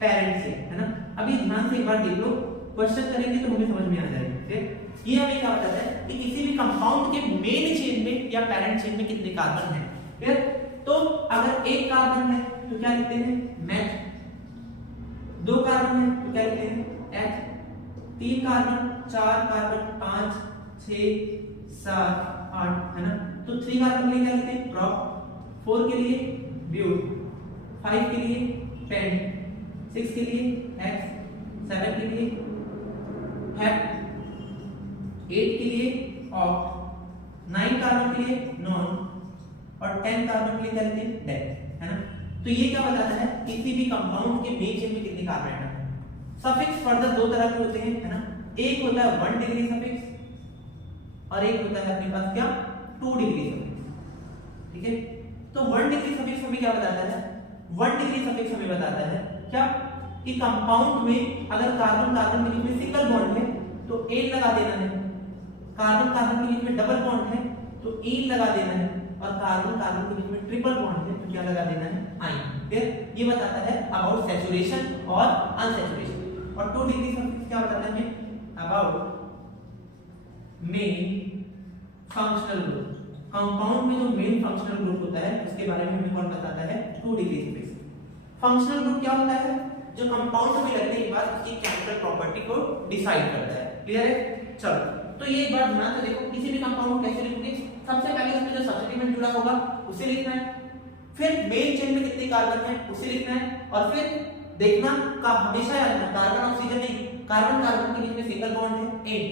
parent chain, है ना। अभी ध्यान से एक बार देख लो, क्वेश्चन करेंगे तो हमें समझ में आ जाएगा, ठीक है। ये हमें क्या बताता है कि किसी भी कंपाउंड के मेन चेन में या पेरेंट चेन में कितने कार्बन हैं, क्लियर। तो अगर एक कार्बन है तो क्या लिखते हैं, मेथ। 2 कार्बन है तो क्या लिखते हैं, एथ। 3 कार्बन, 4 कार्बन, 5 6 7 8, है ना। तो 3 कार्बन के लिए क्या लिखते हैं, प्रॉप। 4 के लिए ब्यूट, 5 के लिए पेंट, 6 के लिए हेक्स, 7 के लिए हेप, 8 के लिए ऑक्ट, 9 कार्बन के लिए नॉन, और 10 कार्बन के लिए क्या लिखते हैं, डेथ, है ना। तो ये क्या बताता है किसी भी कंपाउंड के मेन चेन में कितने कार्बन एटम है। सफिक्स फर्दर 2 तरह के होते हैं, है ना। एक होता है 1 डिग्री सफिक्स और एक होता है अपने पास क्या, 2 डिग्री सफिक्स, ठीक है। तो 1 डिग्री सफिक्स हमें क्या बताता है, 1 डिग्री सफिक्स हमें बताता है क्या, कि कंपाउंड में अगर कार्बन कार्बन के बीच में सिंगल बॉन्ड है तो 8 लगा देना है, कार्बन कार्बन के बीच में डबल बॉन्ड है तो इन लगा देना है, और कार्बन कार्बन के बीच में ट्रिपल बॉन्ड है तो क्या लगा देना है, आइन। फिर ये बताता है अबाउट सैचुरेशन और अनसैचुरेशन। और 2 डिग्री सफिक्स क्या बताता है हमें about main functional group. Compound में जो मेन फंक्शनल ग्रुप होता है उसके बारे में हमें कौन बताता है 2 डिग्री सफिक्स। फंक्शनल ग्रुप क्या होता है जो कंपाउंड में लगने के बाद उसकी केमिकल प्रॉपर्टी को डिसाइड करता है। क्लियर है? चलो तो ये एक बार ध्यान से देखो, किसी भी कंपाउंड को कैसे लिखोगे, सबसे पहले उसमें जो सब्स्टिट्यूएंट जुड़ा होगा उसे लिखना है, फिर मेन चेन में कितने कार्बन है उसे लिखना है, और फिर देखना का हमेशा याद रखना कार्बन ऑक्सीजन नहीं, कार्बन कार्बन के बीच में सिंगल बॉन्ड है एन,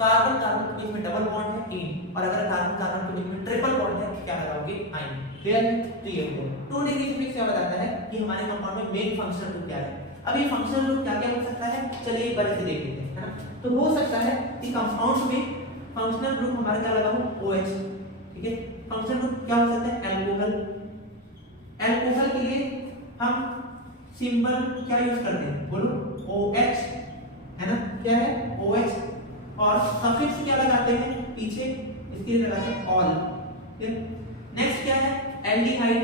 कार्बन कार्बन के बीच में डबल बॉन्ड है एन, और अगर कार्बन कार्बन के बीच में ट्रिपल बॉन्ड है क्या लगाओगे आइन। क्लियर है? तो ये हो 2 डिग्री सफिक्स क्या बताता है कि हमारे कंपाउंड में मेन फंक्शनल ग्रुप क्या है। अब ये फंक्शनल ग्रुप क्या क्या हो सकता है, चलिए एक बार इसे देख लेते हैं, है ना। तो हो सकता है कि कंपाउंड में फंक्शनल ग्रुप हमारा क्या लगा हो OH, ठीक है। फंक्शनल ग्रुप क्या हो सकता है अल्कोहल। अल्कोहल के लिए हम सिंबल क्या यूज करते हैं बोलो OH, है ना, क्या है OH, और सफिक्स क्या लगाते हैं पीछे, इसके लिए लगाते हैं ऑल। नेक्स्ट क्या है एल्डिहाइड।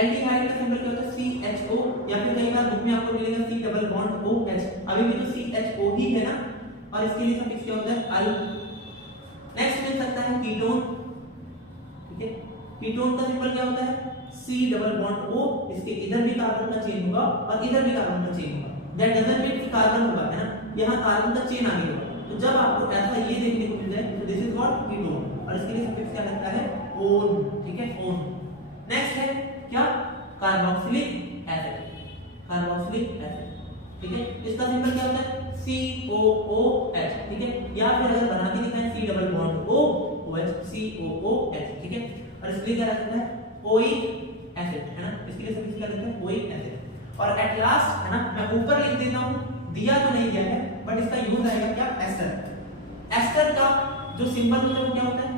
एल्डिहाइड का सिंबल क्या होता है CHO, या फिर कई बार बुक में आपको मिलेगा C डबल बॉन्ड OH, अभी भी तो CHO ही है ना, और इसके लिए सफिक्स क्या होता है अल। नेक्स्ट मिल सकता है कीटोन, ठीक है। कीटोन का सिंबल क्या होता है C डबल बॉन्ड O, इसके इधर भी कार्बन का चेन होगा और इधर भी कार्बन का चेन होगा, दैट डजंट मीन कि कार्बन होगा, है ना, यहां कार्बन का चेन आगे होगा। तो जब आपको ऐसा ये देखने को मिल जाए तो दिस इज व्हाट कीटोन, और इसके लिए सफिक्स क्या लगता है ओन, ठीक है ओन। नेक्स्ट है क्या कार्बोक्सिलिक एसिड, कार्बोक्सिलिक एसिड, ठीक है, इसका सिंबल क्या होता है COOH, ठीक है, या फिर अगर बना के दिखाएं C double bond O OH COOH, ठीक है, और इसके लिए क्या रहता है ओइक एसिड, है ना, इसके लिए सफिक्स क्या रहता है ओइक एसिड। और एट लास्ट, है ना, मैं ऊपर लिख देता हूं, दिया तो नहीं गया है बट इसका यूज आएगा क्या एस्टर। एस्टर का जो सिंबल होता है वो क्या होता है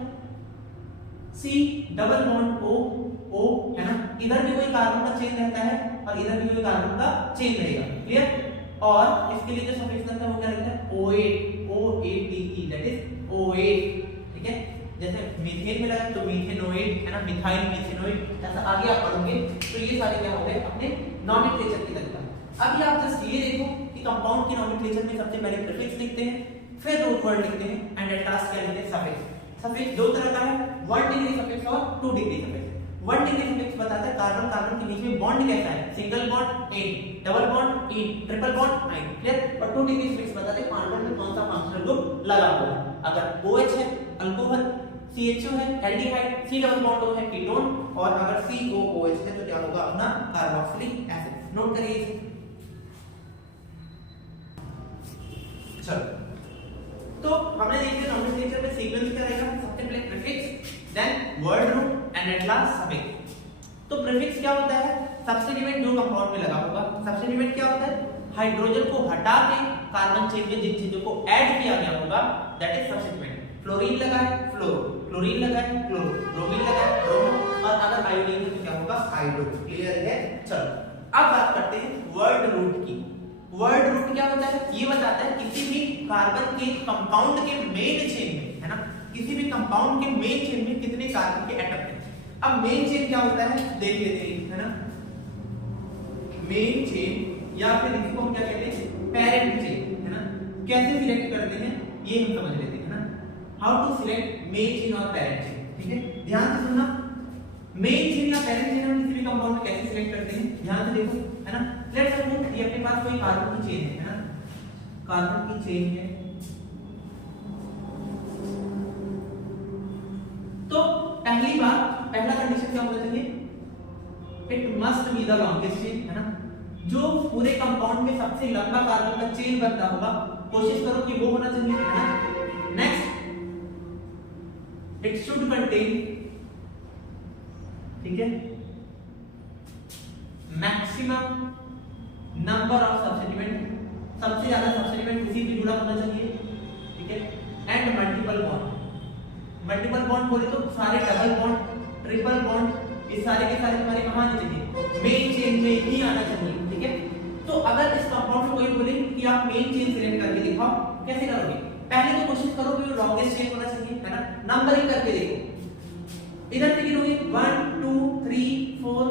C डबल बॉन्ड O, है ना, इधर भी कोई कार्बन का चेन रहता है और इधर भी कोई कार्बन का चेन रहेगा। क्लियर? और इसके लिए जो सफिक्स लगता है वो क्या लगता है OATE, दैट इज OAT, ठीक है। जैसे मीथेन में लगा तो मीथेनोएट, है ना, मिथाइल मीथेनोएट, ऐसा आगे आप पढ़ोगे तो ये सारे क्या हो गए अपने नॉमेनक्लेचर की तरह। अभी आप जस्ट ये देखो कि कंपाउंड के नॉमेनक्लेचर में सबसे पहले प्रीफिक्स लिखते हैं, फिर रूट वर्ड लिखते हैं, एंड एट लास्ट क्या लिखते हैं सफिक्स। सफिक्स दो तरह का है, 1 डिग्री सफिक्स और 2 डिग्री सफिक्स। 1 डिग्री सफिक्स बताता है कार्बन कार्बन के बीच में बॉन्ड कैसा है, single bond ane, double bond ene, triple bond yne. Clear? और 2 डिग्री सफिक्स बताते हैं कार्बन में कौन सा फंक्शनल ग्रुप लगा हुआ है। अगर OH है अल्कोहल, CHO है aldehyde, C double bond O है कीटोन, और अगर COOH है तो क्या होगा अपना कार्बोक्सिलिक एसिड। नोट करिए इसे। चलो तो हमने देख लिया नॉमेनक्लेचर में सीक्वेंस क्या रहेगा, सबसे पहले prefix, then word root and at last suffix. तो प्रीफिक्स क्या होता है, सब्स्टिट्यूएंट जो कंपाउंड में लगा होगा। सब्स्टिट्यूएंट क्या होता है, हाइड्रोजन को हटा के कार्बन चेन में जिन चीजों को ऐड किया गया होगा दैट इज सब्स्टिट्यूएंट। फ्लोरीन लगा है फ्लोरो, क्लोरीन लगा है क्लोरो, ब्रोमीन लगा है ब्रोमो, और अगर आयोडीन है तो क्या होगा हाइड्रो। क्लियर है? चलो अब बात करते हैं वर्ड रूट की। वर्ड रूट क्या होता है, ये बताता है किसी भी कार्बन के कंपाउंड के मेन चेन में, है ना, किसी भी कंपाउंड के मेन चेन में कितने कार्बन के एटम हैं। अब मेन चेन क्या होता है देख लेते हैं, है ना, मेन चेन या फिर इसको हम क्या कहते हैं पेरेंट चेन, है ना। कैसे सिलेक्ट करते हैं ये हम समझ लेते हैं, है ना, how to select main chain और पेरेंट चेन। ठीक है, ध्यान से सुनना, मेन चेन या पेरेंट चेन हम किसी भी कंपाउंड में कैसे सिलेक्ट करते हैं, ध्यान से देखो, है ना। लेट्स सपोज ये अपने पास कोई कार्बन की चेन है ना, कार्बन की चेन है, तो पहली बात पहला कंडीशन क्या होना चाहिए, it must be the longest chain, है ना। जो पूरे कंपाउंड में सबसे लंबा कार्बन का चेन बनता होगा कोशिश करो कि वो होना चाहिए, है ना। नेक्स्ट इट शुड कंटेन, ठीक है, मैक्सिमम नंबर ऑफ सब्स्टिट्यूएंट, सबसे ज्यादा सब्स्टिट्यूएंट उसी से जुड़ा होना चाहिए, ठीक है, and multiple bond. Multiple bond बोले तो सारे डबल बॉन्ड, ट्रिपल बॉन्ड, ये सारे के सारे हमारे कहां आने चाहिए, मेन चेन में ही आना चाहिए, ठीक है। तो अगर इस कंपाउंड में कोई बोले कि आप मेन चेन सिलेक्ट करके दिखाओ, कैसे करोगे, पहले तो कोशिश करो कि वो लॉन्गेस्ट चेन होना चाहिए, है ना, नंबरिंग करके देखो, इधर से गिनोगे 1 2 3 4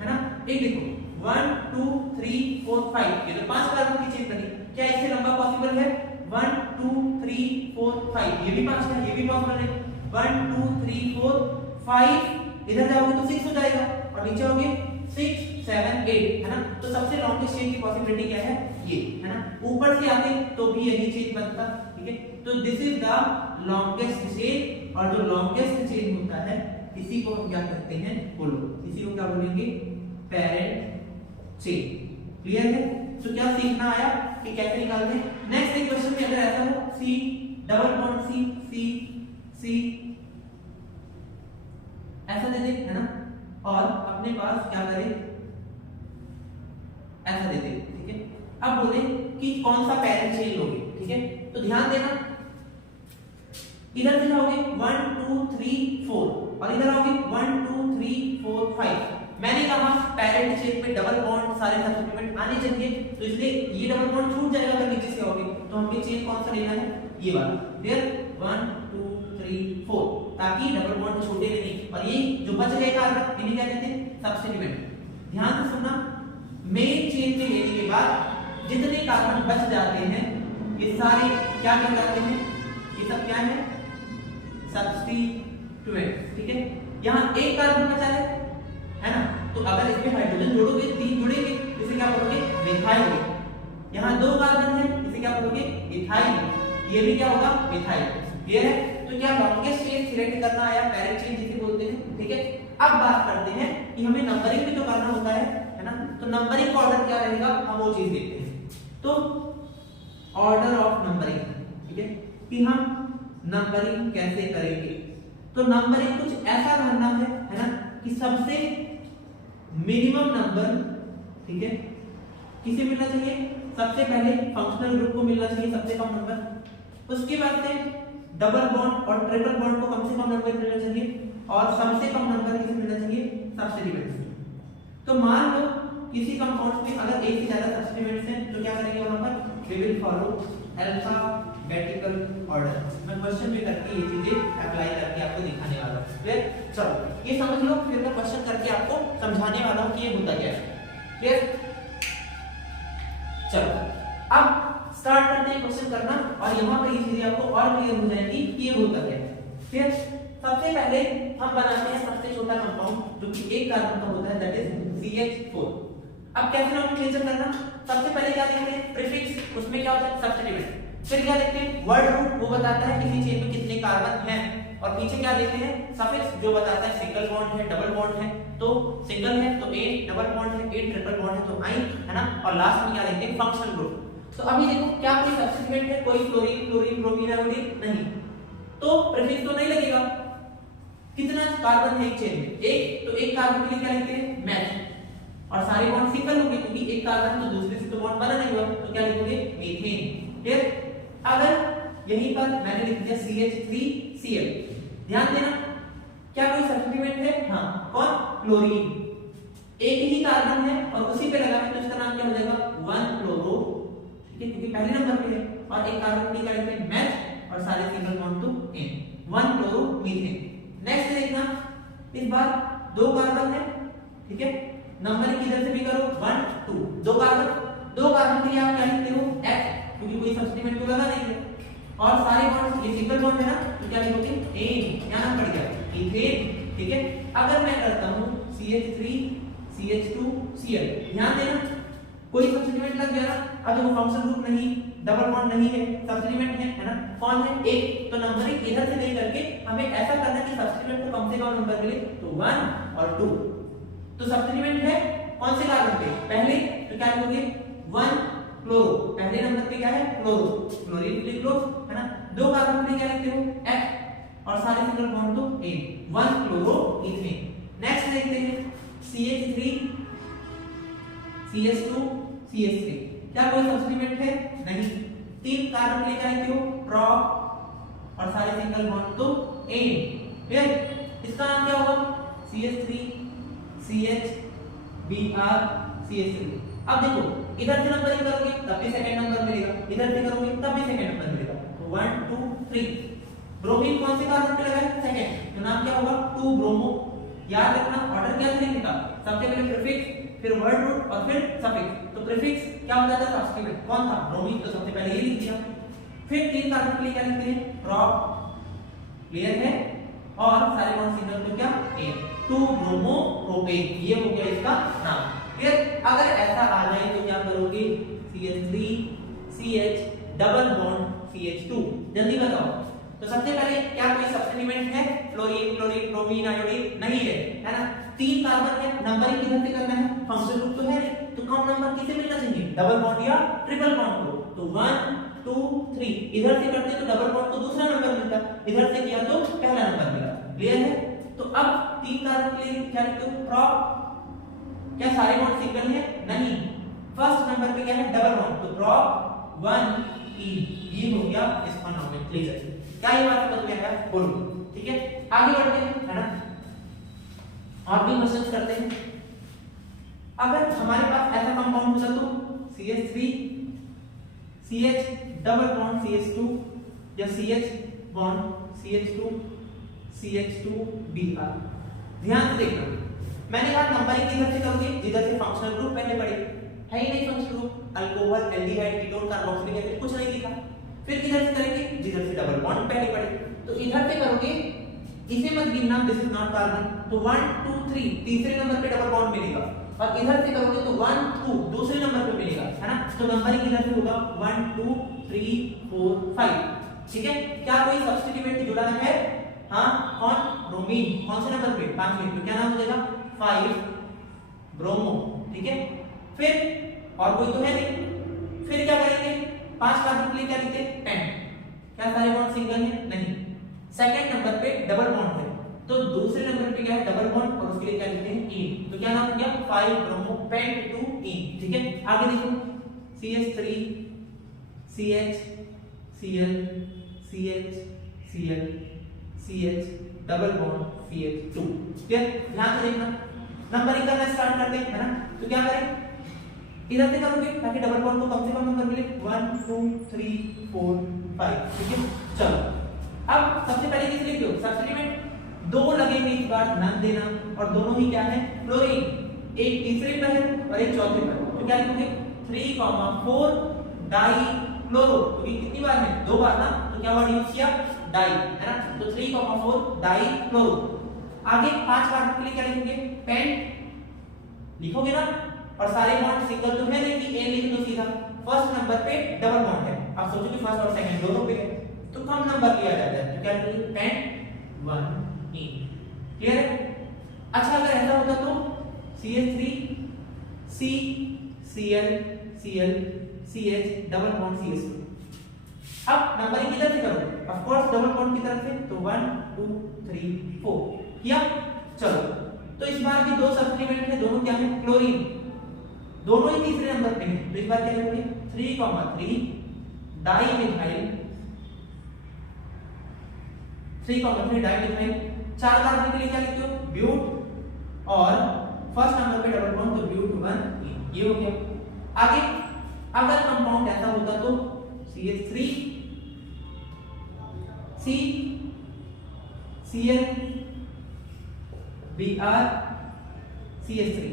है ना, एक देखो 1 2 3 4 5, ये तो 5 कार्बन की चेन बनी। क्या इससे लंबा पॉसिबल है? 1 2 3 4 5, ये भी 5 है, ये भी पॉसिबल है। 1 2 3 4 5, इधर जाओगे तो 6 हो जाएगा और नीचे आओगे 6 7 8, है ना। तो सबसे लॉन्गेस्ट चेन की पॉसिबिलिटी क्या है? ये, है ना। ऊपर से आते तो भी यही चेन बनता, ठीक है। तो this is the longest chain, और जो लॉन्गेस्ट चेन होता है इसी को हम क्या कहते हैं? बोलो, इसी को क्या बोलेंगे? Parent chain. क्लियर है? तो क्या सीखना आया कि कैसे निकालते हैं। नेक्स्ट एक क्वेश्चन में अगर ऐसा हो C डबल बॉन्ड C ऐसा दे दे, है ना, और अपने पास क्या करे? ऐसा दे दे, ठीक है। अब बोले कि कौन सा पेरेंट चेन लोगे, ठीक है। तो ध्यान देना, इधर से जाओगे 1 2 3 4 और इधर आओगे 1 2 3 4 5। मैंने कहा पेरेंट चेन में डबल बॉन्ड सारे सब्स्टिट्यूएंट आने चाहिए, तो इसलिए ये डबल बॉन्ड छूट जाएगा अगर नीचे से आओगे। तो हमें चेन कौन सा लेना है? ये वाला। फिर 1 2 3 4, ताकि डबल बॉन्ड छूटे नहीं। और ये जो बच गए कार्बन, इन्हें क्या कहते हैं? सब्स्टिट्यूएंट। ध्यान से सुनना, मेन चेन में लेने के बाद जितने कार्बन बच जाते हैं ये सारे क्या कहलाते हैं? ये सब क्या है? सब्स्टिट्यूएंट, ठीक है। यहाँ एक कार्बन बचा है ना, तो अगर इसमें हाइड्रोजन जोड़ोगे 3 जुड़ेंगे, इसे क्या बोलोगे? मिथाइल। यहाँ 2 कार्बन है, इसे क्या बोलोगे? इथाइल। ये भी क्या होगा? मिथाइल। क्लियर है? तो क्या लॉन्गेस्ट चेन सिलेक्ट करना आया, पेरेंट चेन जिसे बोलते हैं, ठीक है। अब बात करते हैं कि हमें नंबरिंग भी तो करना होता है ना। तो नंबरिंग ऑर्डर क्या रहेगा, हम वो चीज देखते हैं। तो ऑर्डर ऑफ नंबरिंग, ठीक है, कि हम नंबरिंग कैसे करेंगे। तो नंबरिंग कुछ ऐसा करना है ना, कि सबसे मिनिमम नंबर, ठीक है, किसे मिलना चाहिए? सबसे पहले फंक्शनल ग्रुप को मिलना चाहिए सबसे कम नंबर। उसके बाद से डबल बॉन्ड और ट्रिपल बॉन्ड को कम से कम नंबर मिलना चाहिए, और सबसे कम नंबर किसे मिलना चाहिए? सब्स्टिट्यूएंट्स। तो मान लो किसी कंपाउंड में अगर एक से ज्यादा सब्स्टिट्यूएंट्स हैं, तो क्या करेंगे वहां पर? We will follow alphabetical order. मैं क्वेश्चन में करके ये चीजें अप्लाई करके आपको दिखाने वाला हूं। क्लियर? चलो ये समझ लो, फिर मैं क्वेश्चन करके आपको समझाने वाला हूं कि ये होता क्या है। क्लियर? चलो अब स्टार्ट करते हैं क्वेश्चन करना, और यहाँ पर ये चीजें आपको और क्लियर हो जाएंगी कि ये होता क्या है। फिर सबसे पहले हम बनाते हैं सबसे छोटा कंपाउंड जो कि एक कार्बन का होता है, दैट इज CH4। अब कैसे नोमेनक्लेचर करना? सबसे पहले क्या देखते हैं? प्रीफिक्स, उसमें क्या होता है? सब्स्टिट्यूएंट। फिर क्या देखते हैं? वर्ड रूट, वो बताता है किसी चेन में कितने कार्बन हैं। और पीछे क्या देखते हैं? सफिक्स, जो बताता है सिंगल बॉन्ड है, डबल बॉन्ड है तो सिंगल है तो A, डबल बॉन्ड है A, ट्रिपल बॉन्ड है तो I, है ना। और लास्ट में क्या देखते हैं? Functional group. तो अभी देखो, क्या कोई सब्स्टिट्यूएंट है? कोई फ्लोरीन, क्लोरीन, ब्रोमीन, आयोडीन नहीं, तो प्रीफिक्स तो नहीं लगेगा। कितना कार्बन है एक चेन में? एक, तो एक कार्बन के लिए क्या लिखते हैं? मैच। और सारे बॉन्ड सिंगल होंगे, क्योंकि एक कार्बन तो दूसरे से तो बॉन्ड बना नहीं हुआ, तो क्या लिखोगे? मीथेन। फिर अगर यहीं पर मैंने लिख दिया CH3Cl, ध्यान देना, क्या कोई सब्स्टिट्यूएंट है? हाँ, कौन? क्लोरीन। एक ही कार्बन है और उसी पे लगा है, तो इसका नाम क्या हो जाएगा? 1-फ्लोरो, ठीक है, क्योंकि पहले नंबर पे है। और एक कार्बन के क्या लिखते हैं? मैच, और सारे सिंगल बॉन्ड तो N, 1-फ्लोरो मीथेन। नेक्स्ट देखना, इस बार 2 कार्बन है, ठीक है, नंबरिंग किधर से भी करो 1 2, 2 कार्बन के लिए आप क्या लिखते हो? H, क्योंकि कोई सब्स्टिट्यूएंट तो लगा नहीं है। और सारे बॉन्ड, ये सिंगल बॉन्ड है ना, तो क्या लिखोगे? एन, क्या नाम पड़ गया? इथेन, ठीक है। अगर मैं करता हूं CH3 CH2Cl, ध्यान देना, कोई सब्स्टिट्यूएंट लग गया ना। अब देखो फंक्शनल ग्रुप नहीं, डबल बॉन्ड नहीं है, सब्स्टिट्यूएंट है ना। कौन है? एक। तो नंबरिंग इधर से नहीं करके हमें ऐसा करना कि सब्स्टिट्यूएंट को कम से कम नंबर मिले, तो 1 और 2। तो सब्स्टिट्यूएंट है कौन से कार्बन पे? पहले, तो क्या लिखोगे? 1-फ्लोरो, पहले नंबर पे क्या है? फ्लोरो, क्लोरीन के लिए क्लोरो, है ना। 2 कार्बन के लिए क्या लिखते हो? F, और सारे सिंगल बॉन्ड तो N, 1-फ्लोरो इथेन। नेक्स्ट देखते हैं CH3 CH2 CH3, क्या कोई सब्स्टिट्यूएंट है? नहीं। 3 कार्बन के लिए क्या लिखते हो? प्रोप, और सारे सिंगल बॉन्ड तो N। फिर इसका नाम क्या होगा? CH3 CH Br CH3। अब देखो, इधर से नंबरिंग करोगे तब भी सेकंड नंबर मिलेगा, इधर से करोगे तब भी सेकंड नंबर मिलेगा, तो 1 2 3। ब्रोमीन कौन से कार्बन पे लगा है? सेकंड, तो नाम क्या होगा? 2 ब्रोमो। याद रखना ऑर्डर क्या लिखने का, सबसे पहले प्रीफिक्स, फिर वर्ड रूट और फिर सफिक्स। तो प्रीफिक्स क्या होता था? सब्स्टिट्यूएंट। कौन था? ब्रोमीन, तो सबसे पहले ये लिख दिया। फिर 3 कार्बन के लिए क्या लिखते हैं? प्रॉप। क्लियर है? और सारे बॉन्ड सिंगल तो क्या? ए, 2 ब्रोमो प्रोपेन, ये हो गया इसका नाम। क्लियर? अगर ऐसा आ जाए तो क्या करोगे? CH3 CH double bond CH2। जल्दी बताओ। तो सबसे पहले क्या कोई सब्स्टिट्यूएंट है? फ्लोरीन, क्लोरीन, ब्रोमीन, आयोडीन नहीं है, है ना? 3 कार्बन है, नंबरिंग किधर से करना है? फंक्शनल ग्रुप तो है नहीं, तो कम नंबर किसे मिलना चाहिए? डबल बॉन्ड या ट्रिपल बॉन्ड को। तो 1 2 3 इधर से करते तो डबल बॉन्ड को दूसरा नंबर मिलता, इधर से किया तो पहला नंबर मिला। क्लियर है? तो अब 3 कार्बन के लिए क्या लिखते हो? प्रॉप। क्या सारे बॉन्ड सिंगल है? नहीं, फर्स्ट नंबर पे क्या है? डबल बॉन्ड, तो प्रॉप 1 ई, ये हो गया इसका नोमेनक्लेचर। क्या ये बात समझ में आया? बोलो। ठीक है, आगे बढ़ते हैं, है ना? और भी क्वेश्चंस करते हैं। अगर हमारे पास ऐसा कंपाउंड होता तो CH3 CH double bond CH2 या CH bond CH2 CH2 Br। ध्यान से देखना, मैंने कहा नंबरिंग किधर से करोगे? जिधर से फंक्शनल ग्रुप पहले पढ़े, है ही नहीं functional group, alcohol, aldehyde, ketone, carboxylic acid, कुछ नहीं लिखा। फिर किधर से करेंगे? जिधर से डबल बॉन्ड पहले पढ़े, तो इधर से करोगे, इसे मत गिनना, दिस इज नॉट कार्बन, तो 1 2 3 तीसरे नंबर पे डबल बॉन्ड मिलेगा, और इधर से करोगे तो 1 2 दूसरे नंबर पे मिलेगा, है ना? तो नंबरिंग इधर से होगा 1 2 3 4 5। ठीक है, क्या कोई सब्स्टिट्यूएंट जुड़ा है? हाँ, कौन? ब्रोमीन। कौन से नंबर पे? 5 पे, तो क्या नाम हो जाएगा? 5 ब्रोमो। ठीक है, फिर और कोई तो है नहीं, फिर क्या करेंगे? 5 कार्बन के लिए क्या लिखते हैं? पेंट। क्या सारे बॉन्ड सिंगल है? नहीं, सेकंड नंबर पे डबल बॉन्ड है, तो दूसरे नंबर पे क्या है? डबल बॉन्ड, और उसके लिए क्या लिखते हैं? ई। तो क्या नाम हो गया? 5 ब्रोमो पेंट टू ई। ठीक है, आगे देखो, CH3 CH Cl CH Cl CH double bond CH2। Clear? ध्यान से देखना, नंबरिंग करना स्टार्ट करते हैं, है ना? तो क्या करें? इधर से करोगे ताकि डबल बॉन्ड को कम से कम नंबर मिले, 1 2 3 4 5। ठीक है, चलो अब सबसे पहले किस लिख दो? सब्स्टिट्यूएंट। 2 लगेंगे इस बार, ध्यान देना, और दोनों ही क्या है? क्लोरीन। एक तीसरे पर है और एक चौथे पर, तो क्या लिखोगे? 3,4 डाई क्लोरो, क्योंकि कितनी बार है? 2 बार ना, तो क्या वर्ड यूज किया? डाई, है ना? तो 3,4 डाई क्लोरो। आगे 5 कार्बन के लिए क्या लिखोगे? पेंट लिखोगे ना, और सारे बॉन्ड सिंगल तो है नहीं कि ए लिख दो सीधा, फर्स्ट नंबर पे डबल बॉन्ड है। आप सोचो कि फर्स्ट और सेकंड दोनों पे है, तो कम नंबर लिया जाता है, तो क्या लिखोगे? पेंट 1 ई। क्लियर है? अच्छा, अगर ऐसा होता तो CH3 C Cl Cl CH double bond CH2। अब नंबरिंग किधर से करो? ऑफ कोर्स डबल बॉन्ड की तरफ से, तो 1 2 3 4 किया। चलो, तो इस बार भी 2 सब्स्टिट्यूएंट है, दोनों क्या है? क्लोरीन, दोनों ही तीसरे नंबर पे हैं, तो इस बार क्या लिखोगे? 3,3 di methyl 3,3 di methyl. 4 carbon के लिए क्या लिखते हो? ब्यूट, और फर्स्ट नंबर पे डबल बॉन्ड, तो ब्यूट 1, ये हो गया। आगे अगर कंपाउंड ऐसा होता तो CH3 C Cl Br CH3।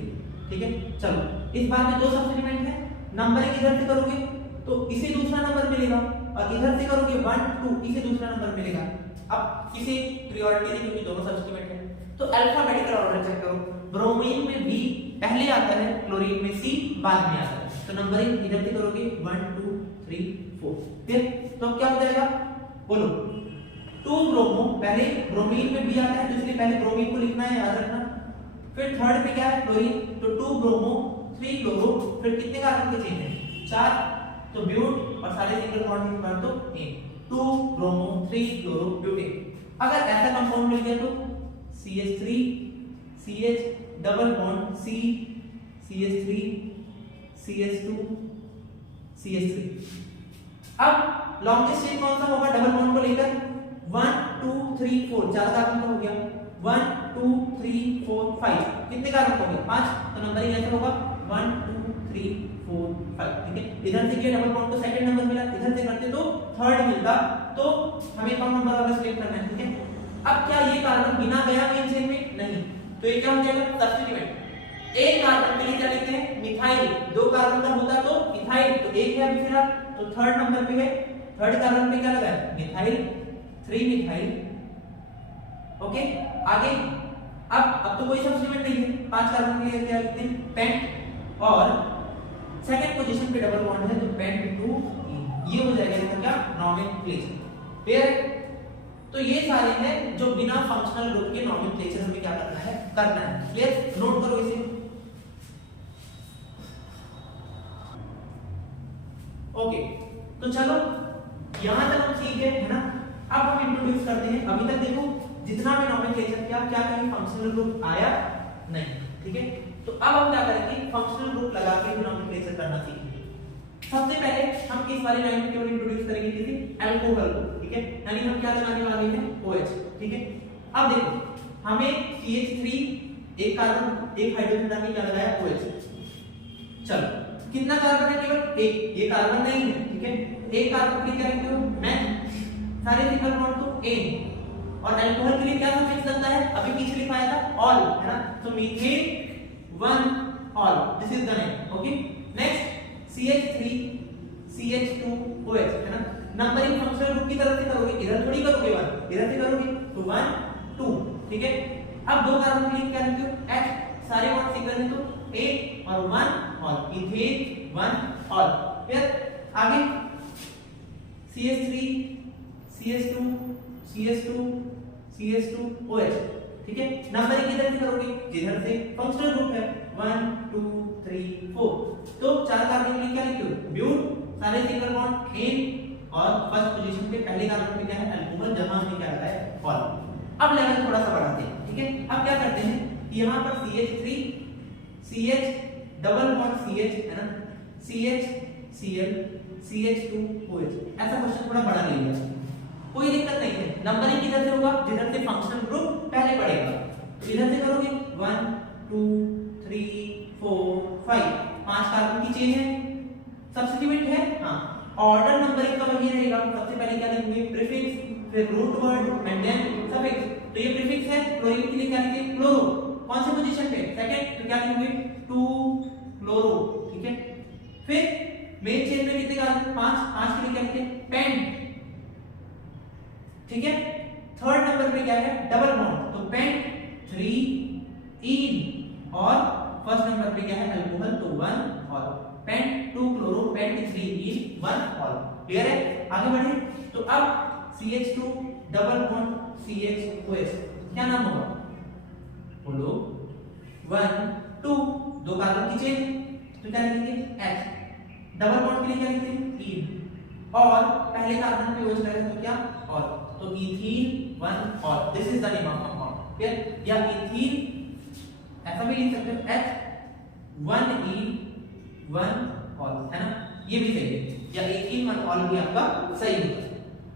ठीक है, चलो इस बार में 2 सब्स्टिट्यूएंट है, नंबरिंग इधर से करोगे तो इसे दूसरा नंबर मिलेगा, और इधर से करोगे 1 2 इसे दूसरा नंबर मिलेगा। अब इसे प्रायोरिटी नहीं, क्योंकि दोनों सब्स्टिट्यूएंट है, तो अल्फाबेटिकल ऑर्डर चेक करो। ब्रोमीन में B पहले आता है, क्लोरीन में C बाद में आता है, तो नंबरिंग इधर से करोगे 1 2 3 4। फिर तो क्या हो जाएगा? बोलो। 2 ब्रोमो, पहले ब्रोमीन में B आता है, तो इसलिए पहले ब्रोमीन को लिखना है, याद रखना। फिर थर्ड पे क्या है? क्लोरीन, तो 2 ब्रोमो 3 क्लोरो। फिर कितने कार्बन के चेन है? 4, तो ब्यूट, और सारे सिंगल बॉन्ड पर तो 1, 2 ब्रोमो 3 क्लोरो ब्यूटेन। अगर ऐसा कंपाउंड मिल गया तो CH3 CH double bond C CH3 CH2 CH3। अब लॉन्गेस्ट चेन कौन सा होगा डबल बॉन्ड को लेकर? 1 2 3 4, 4 कार्बन का हो गया, 1 2 3 4 5, कितने कार्बन हो गए? 5, तो नंबरिंग ऐसा होगा 1 2 3 4 5। ठीक है, इधर से किया डबल बॉन्ड को सेकंड नंबर मिला, इधर से करते तो थर्ड मिलता तो हमें कौन नंबर वाला सिलेक्ट करना है, ठीक है। अब क्या ये कार्बन बिना गया मेन चेन में? नहीं, तो ये क्या हो जाएगा? सब्स्टिट्यूएंट। एक कार्बन के लिए क्या लिखते हैं? मिथाइल। दो कार्बन का होता तो इथाइल, तो एक है अभी फिलहाल, तो थर्ड नंबर पे है। थर्ड कार्बन पे क्या लगा है? Methyl, 3 methyl. ओके, आगे अब तो कोई सब्स्टिट्यूएंट नहीं है, 5 कार्बन के लिए क्या लिखते हैं? पेंट, और सेकंड पोजीशन पे डबल बॉन्ड है तो पेंट 2 ये हो जाएगा इसका क्या? नॉमेनक्लेचर। क्लियर? तो ये सारे हैं जो बिना फंक्शनल ग्रुप के नॉमेनक्लेचर हमें क्या करना है। क्लियर? नोट करो इसे। ओके, तो चलो यहां तक हम सीख गए, है ना। अब हम इंट्रोड्यूस करते हैं। अभी तक देखो जितना भी नॉमेनक्लेचर क्या कहीं फंक्शनल ग्रुप आया नहीं, ठीक है। तो अब हम क्या करेंगे? फंक्शनल ग्रुप लगा के नॉमेनक्लेचर करना सीखेंगे। सबसे पहले हम किस वाले लाइन को इंट्रोड्यूस करेंगे? किसी अल्कोहल को, ठीक है। यानी हम क्या लगाने वाले हैं? OH, ठीक है। अब देखो हमें CH3 एक कार्बन एक हाइड्रोजन डालने क्या लगाया? OH। चलो कितना कार्बन है? केवल एक, ये कार्बन नहीं है, ठीक है। एक कार्बन के लिए क्या लिखते हो? मैथ। सारे सिंगल बॉन्ड तो N, और अल्कोहल के लिए क्या सफिक्स लगता है? अभी पीछे लिखवाया था ऑल, है ना। तो methane 1 all, this is the name. Okay, next CH3 CH2 OH, है ना। नंबरिंग फंक्शनल ग्रुप की तरफ से करोगे, इधर थोड़ी करोगे, इधर से करोगे, तो 1 2, ठीक है। अब दो कार्बन के लिए क्या लिखते हो? H, सारे बॉन्ड सिंगल है तो A और 1 ऑल, इथेन 1 ऑल। फिर आगे CH3 CH2 CH2 CH2 OH, ठीक है। नंबरिंग किधर से करोगे? जिधर से फंक्शनल ग्रुप है, 1 2 3 4। तो चार कार्बन के लिए क्या लिखते हो? ब्यूट, सारे सिंगल बॉन्ड N, और फर्स्ट पोजीशन पे पहले कार्बन पे क्या है? अल्कोहल, जहां हमने क्या लगाया है? ऑल। अब लेवल थोड़ा सा बढ़ाते हैं, ठीक है। अब क्या करते हैं? यहां पर CH3 CH double bond CH, है ना, CH Cl CH2 OH। ऐसा क्वेश्चन थोड़ा बड़ा ले लिया, कोई दिक्कत नहीं है। नंबरिंग किधर से होगा? जिधर से फंक्शनल ग्रुप पहले पड़ेगा, तो इधर से करोगे 1 2 3 4 5, 5 कार्बन की चेन है, सब्स्टिट्यूएंट है, हां। ऑर्डर नंबरिंग का वही रहेगा। सबसे पहले क्या लिखेंगे? प्रीफिक्स, फिर root word and then suffix. तो ये प्रीफिक्स है, क्लोरीन के लिए क्या लिखेंगे? क्लोरो। कौन से पोजीशन पे? सेकंड, तो क्या लिखेंगे? 2 क्लोरो, ठीक है। फिर मेन चेन में कितने कार्बन? 5, 5 के लिए क्या लिखेंगे? पेंट, ठीक है। थर्ड नंबर पे क्या है? डबल बॉन्ड, तो पेंट 3 इन, और फर्स्ट नंबर पे क्या है? अल्कोहल, तो 1 ऑल। पेंट 2 क्लोरो, पेंट 3 इन 1 ऑल। क्लियर है? आगे बढ़े तो अब CH2 डबल बॉन्ड CH2OH, क्या नाम होगा? बोलो। 1 2, दो कार्बन की चेन, तो क्या लिखेंगे? H। डबल बॉन्ड के लिए क्या लिखेंगे? इन, और पहले कार्बन पे OH लगा तो क्या? ऑल, तो ethene 1 all. This is the name of compound. Clear? या इथीन ऐसा भी लिख सकते हो, H 1 इन 1 ऑल, है ना, ये भी सही है। या इथीन 1 ऑल भी आपका सही होगा।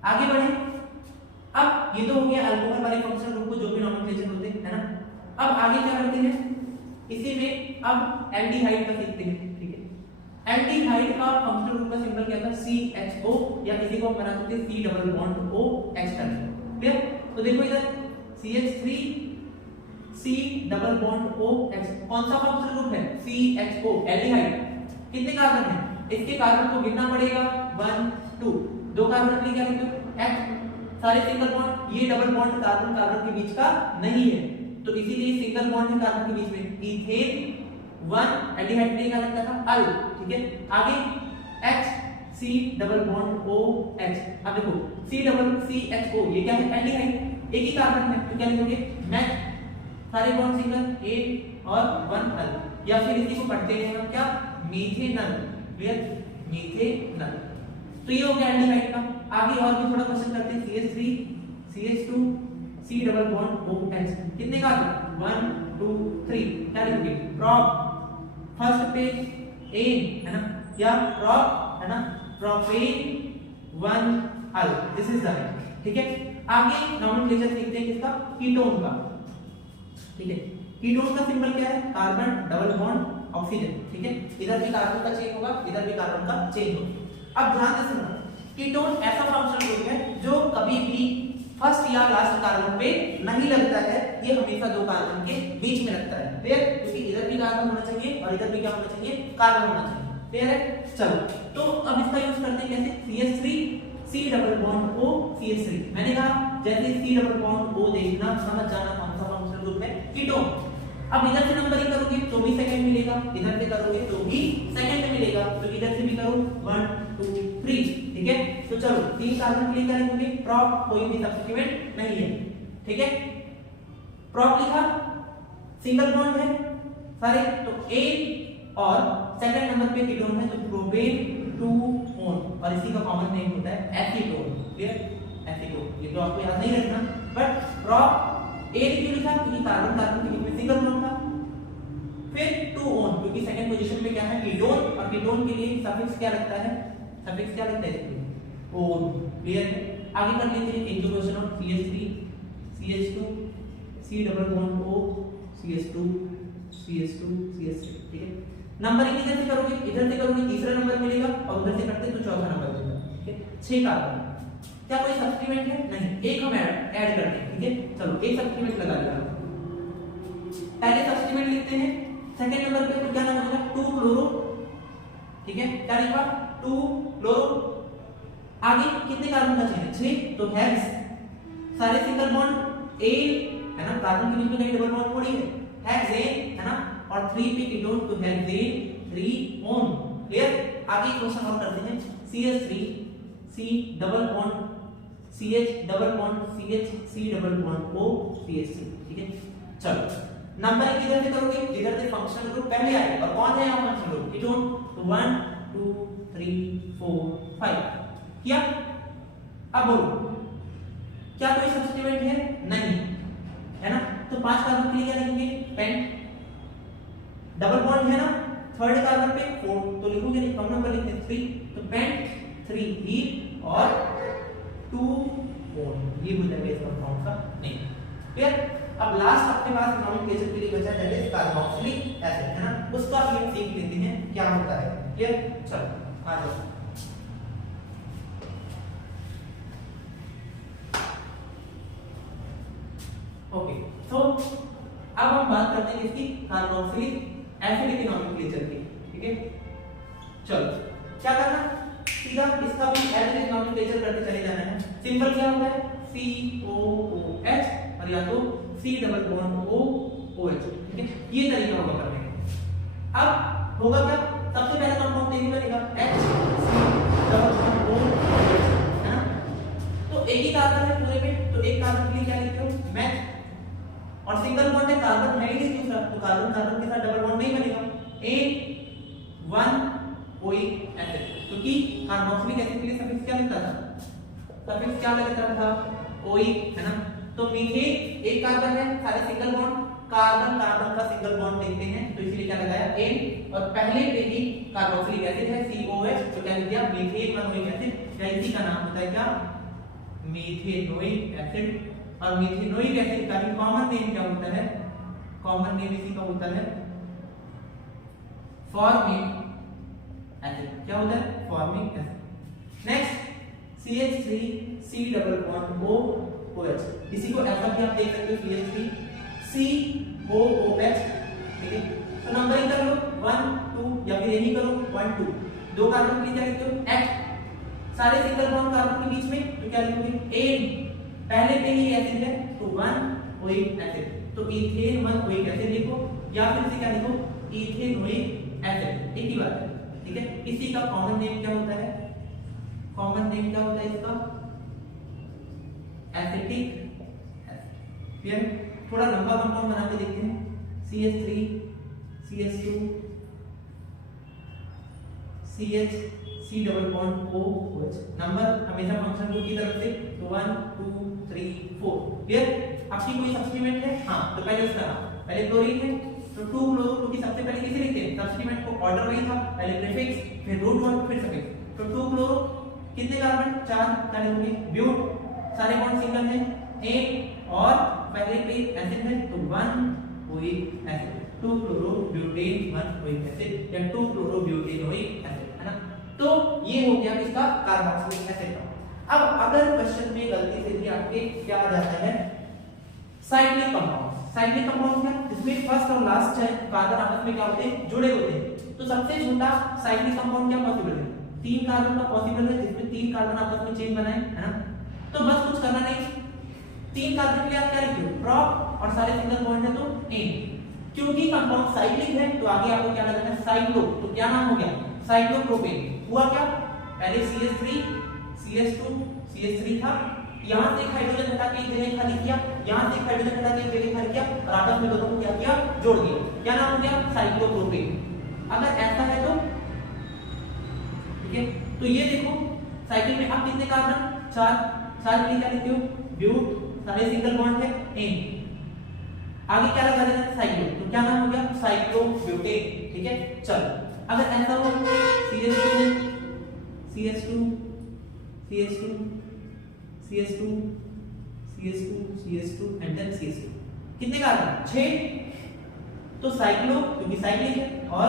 आगे बढ़े। अब ये तो हो गया अल्कोहल वाले फंक्शनल ग्रुप को जो भी नॉमेनक्लेचर होते हैं, है ना। अब आगे क्या करते हैं? इसी में अब एल्डिहाइड का सीखते हैं, ठीक है। एल्डिहाइड का फंक्शनल ग्रुप का सिंबल क्या था? CHO, या किसी को हम बना सकते हैं C double bond OH turn. Clear? तो देखो इधर CH3 C double bond OH, कौन सा फंक्शनल ग्रुप है? CHO, aldehyde. कितने कार्बन है? इसके कार्बन को गिनना पड़ेगा, 1 2, दो कार्बन के लिए क्या लिखते हो? H, सारे सिंगल बॉन्ड, ये डबल बॉन्ड कार्बन कार्बन के बीच का नहीं है, तो इसीलिए सिंगल बॉन्ड है कार्बन के बीच में। इथेन 1, एल्डिहाइड के लिए क्या लगता था? अल, ठीक है। आगे H C double bond OH। अब देखो C डबल CHO, ये क्या है? एल्डिहाइड, एक ही कार्बन है, तो क्या लिखोगे? मैच, सारे बॉन्ड सिंगल, A और 1 अल, या फिर इसी को पढ़ते हैं हम क्या? मीथेनल। क्लियर? मीथेनल। तो ये हो गया एल्डिहाइड का। आगे और भी थोड़ा क्वेश्चन करते हैं। CH3 CH2 C double bond OH, कितने कार्बन? 1 2 3, क्या लिखोगे? प्रॉप, फर्स्ट पे एन, है ना, या प्रॉप, है ना, propane 1 al, this is the, ठीक है। आगे नॉमेनक्लेचर सीखते हैं किसका? कीटोन का, ठीक है। कीटोन का सिंबल क्या है? कार्बन डबल बॉन्ड ऑक्सीजन, ठीक है। इधर भी कार्बन का चेन होगा, इधर भी कार्बन का चेन होगा। अब ध्यान से सुनना, कीटोन ऐसा फंक्शनल ग्रुप है जो कभी भी फर्स्ट या लास्ट कार्बन पे नहीं लगता है, ये हमेशा दो कार्बन के बीच में लगता है। क्लियर? क्योंकि इधर भी कार्बन होना चाहिए और इधर भी क्या होना चाहिए, कार्बन होना चाहिए। क्लियर है? चलो तो अब इसका यूज करते हैं कैसे, CH3 C double bond O CH3। मैंने कहा जैसे C डबल बॉन्ड O देखना समझ जाना कौन सा फंक्शनल ग्रुप है, कीटोन। अब इधर से नंबरिंग करोगे तो भी सेकंड मिलेगा, इधर से करोगे तो भी सेकंड मिलेगा, तो इधर से भी करो 1 2 3। ठीक है, तो चलो 3 कार्बन के लिए करेंगे प्रॉप, कोई भी सब्स्टिट्यूएंट नहीं है। ठीक है, प्रॉप लिखा, सिंगल बॉन्ड है सारे, तो A और सेकंड नंबर पे कीटोन है तो प्रोपेन 2 ओन, और इसी का कॉमन नेम होता है एसीटोन। क्लियर? एसीटोन। ये तो आपको याद नहीं रखना, बट प्रॉप A क्यों लिखा, क्योंकि कार्बन कार्बन के बीच में सिंगल बॉन्ड था। फिर 2 ओन, क्योंकि सेकंड पोजीशन पे क्या है, कीटोन, और कीटोन के लिए सफिक्स क्या लगता है, सफिक्स क्या लगता है, ओन। क्लियर है? आगे कर लेते हैं introduction of CH3 CH2 C double bond O CH2 CH2 CH3। ठीक है, नंबरिंग इधर से करोगे, इधर से करोगे तीसरा नंबर मिलेगा, और उधर से करते तो चौथा नंबर मिलेगा। ठीक है, 6 कार्बन। क्या कोई सब्स्टिट्यूएंट है? नहीं, एक हम ऐड करते हैं। ठीक है, चलो एक सब्स्टिट्यूएंट लगा लिया, पहले सब्स्टिट्यूएंट लिखते हैं, सेकंड नंबर पे तो क्या नाम होगा, 2 क्लोरो। ठीक है, क्या लिखा, 2 क्लोरो। आगे कितने कार्बन का चाहिए, 6, तो हेक्स, सारे सिंगल बॉन्ड A है ना, कार्बन के बीच में कहीं डबल बॉन्ड थोड़ी है, हेक्सेन है ना, और 3 पे कीटोन तो हेक्सेन 3 ओन। क्लियर? आगे क्वेश्चन और करते हैं, CH3 C double bond CH double bond CH C double bond O CH3। ठीक है, चलो नंबरिंग किधर से करोगे, जिधर से फंक्शनल ग्रुप पहले आए, और कौन है यहाँ फंक्शनल ग्रुप, कीटोन, तो 1 2 3 4 5 किया। अब बोलो क्या कोई सब्स्टिट्यूएंट है, नहीं है ना, तो 5 कार्बन के लिए क्या लिखेंगे, पेंट, डबल बॉन्ड है ना, थर्ड कार्बन पे 4 तो लिखोगे नहीं, कम नंबर लिखते हैं 3, तो पेंट 3 हीट और 2 ओन, ये हो जाएगा इस कंपाउंड का नेम। क्लियर? अब लास्ट अपने पास नोमेनक्लेचर के लिए बचा है कार्बोक्सिलिक एसिड है ना, उसका भी हम सीख लेते हैं क्या होता है। क्लियर? चलो आ जाओ। ओके, तो अब हम बात करते हैं इसकी कार्बोक्सिलिक एसिड की नोमेनक्लेचर की। ठीक है, चलो क्या करना, सीधा इसका भी एसिड नोमेनक्लेचर करते चले जाना है। सिंपल क्या होता है, COOH और या तो C डबल बॉन्ड OH। ठीक है, ये तरीका होगा करने का। अब होगा क्या, सबसे पहला कंपाउंड यही बनेगा HC डबल बॉन्ड OH है ना, तो एक ही कार्बन है पूरे में, तो एक कार्बन के लिए क्या लिखते हो, मैच, और सिंगल बॉन्ड है, कार्बन है ही नहीं दूसरा, तो कार्बन कार्बन के साथ डबल बॉन्ड नहीं बनेगा, A1 OIC एसिड, क्योंकि कार्बोक्सिलिक एसिड के लिए सफिक्स क्या लगता था, सफिक्स क्या लगता था, OIC है ना, तो मीथेन एक कार्बन है, सारे सिंगल बॉन्ड, कार्बन कार्बन का सिंगल बॉन्ड देखते हैं, तो इसलिए क्या लगाया N, और पहले पे ही कार्बोक्सिलिक एसिड है COH, तो क्या लिख दिया मीथेन मनोइक एसिड, या इसी का नाम होता है क्या, मीथेनोइक एसिड। और मीथेनोइक एसिड का भी कॉमन नेम क्या होता है, कॉमन नेम इसी का होता है फॉर्मिक एसिड। क्या होता है, formic acid. Next CH3 C double bond OH, इसी को ऐसा भी आप देख सकते हो CH3 COOH। ठीक है, तो नंबरिंग कर लो 1 2, या फिर यही करो 1 2, दो कार्बन के लिए क्या लिखते हो, H, सारे सिंगल बॉन्ड कार्बन के बीच में तो क्या लिखोगे N, पहले पे ही एसिड है तो 1 ओइक एसिड, तो इथेन 1 ओइक एसिड लिखो, या फिर इसे क्या लिखो, इथेनोइक एसिड, एक ही बात है। ठीक है, इसी का कॉमन नेम क्या होता है, कॉमन नेम क्या होता है इसका, एसिटिक एसिड। फिर थोड़ा लंबा कंपाउंड बना के देखते हैं, CH3 CH2 CH C double bond OH, number हमेशा फंक्शन ग्रुप की तरफ से, तो 1 2 3 4। क्लियर? आपकी कोई सब्स्टिट्यूएंट है, हां, तो पहले उसका पहले क्लोरीन है, तो 2 क्लोरो, क्योंकि सबसे पहले किसे लिखते हैं, सब्स्टिट्यूएंट को ऑर्डर वही था, पहले प्रीफिक्स फिर रूट वर्ड फिर सफिक्स, तो 2 क्लोरो, कितने कार्बन, 4, क्या लिखोगे ब्यूट, सारे बॉन्ड सिंगल हैं, A, और पहले पे एसिड है तो 1 oic acid, 2 chloro butane 1 oic acid, या 2 क्लोरो ब्यूटेनोइक एसिड है ना। तो ये हो गया इसका कार्बोक्सिलिक एसिड का। अब अगर क्वेश्चन में गलती से भी आपके क्या आ जाता है साइक्लिक कंपाउंड। साइक्लिक कंपाउंड क्या, जिसमें फर्स्ट और लास्ट कार्बन आपस में क्या होते हैं, जुड़े होते हैं। तो सबसे छोटा साइक्लिक कंपाउंड क्या पॉसिबल है, 3 कार्बन का पॉसिबल है, जिसमें 3 कार्बन आपस में चेन बनाए, है ना। तो बस कुछ करना नहीं, 3 कार्बन के लिए आप क्या लिखो, प्रॉप, और सारे सिंगल बॉन्ड है तो एन। क्योंकि कंपाउंड साइक्लिक है तो आगे आपको क्या लगाना है, साइक्लो। तो क्या नाम हो गया, साइक्लोप्रोपेन। हुआ क्या, पहले CH3 CH2 CH3 था, यहां से एक हाइड्रोजन हटा के एक जगह खाली किया, यहां से एक हाइड्रोजन हटा के एक जगह खाली किया, और आपस में दोनों को क्या किया, जोड़ दिया। क्या नाम हो गया, साइक्लोप्रोपेन। अगर ऐसा है तो ठीक है, तो ये देखो साइकिल में अब कितने कार्बन, 4 के लिए क्या लिखते हो, ब्यूट, सारे सिंगल बॉन्ड है, एन। आगे क्या लगा देना, साइक्लो। तो क्या नाम हो गया, साइक्लोब्यूटेन। ठीक है, चलो अगर ऐसा हो CH2 CH2 CH2 CH2 CH2 CH2 and then CH2, कितने कार्बन, 6। तो साइक्लो क्योंकि साइक्लिक है और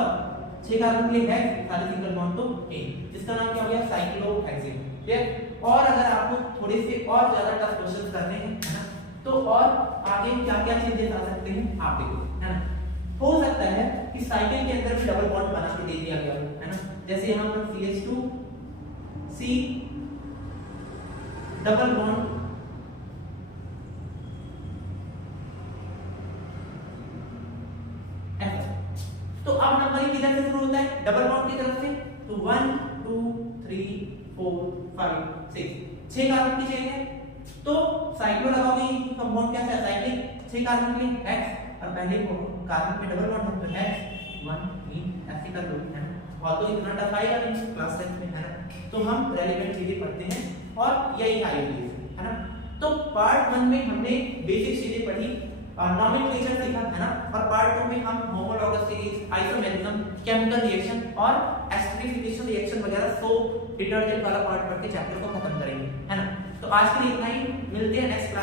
6 कार्बन के लिए है, सारे सिंगल बॉन्ड तो एन, जिसका नाम क्या हो गया, साइक्लोहेक्सेन। ठीक। और अगर आपको थोड़े से और ज्यादा टफ क्वेश्चंस करने हैं, है ना, तो और आगे क्या क्या चेंजेस आ सकते हैं आप देखो, है ना। हो सकता है कि साइकिल के अंदर भी डबल बॉन्ड बना के दे दिया गया हो, है ना। जैसे यहां पर CH2 C डबल बॉन्ड ऐसा। तो अब नंबरिंग किधर से शुरू होता है, डबल बॉन्ड की तरफ से। तो 1 2 3 4 5 6 कार्बन की चेन है, तो साइक्लो लगाओगे कंपाउंड कैसा है, साइक्लिक, 6 कार्बन के लिए X, और पहले कार्बन पे डबल बॉन्ड है तो X 1 3 ऐसे कर लो, है ना। और तो इतना टफ आएगा नहीं क्लास 10 में, है ना। तो हम रेलेवेंट चीजें पढ़ते हैं और यही आएगी, है ना। तो पार्ट 1 में हमने बेसिक चीजें पढ़ी और नॉमेनक्लेचर सीखा, है ना। और पार्ट 2 में हम homologous series, isomerism, chemical reaction और एस्टरिफिकेशन रिएक्शन वगैरह सोप डिटर्जेंट वाला पार्ट पढ़ के चैप्टर को खत्म करेंगे, है ना। तो आज के लिए इतना ही, मिलते हैं नेक्स्ट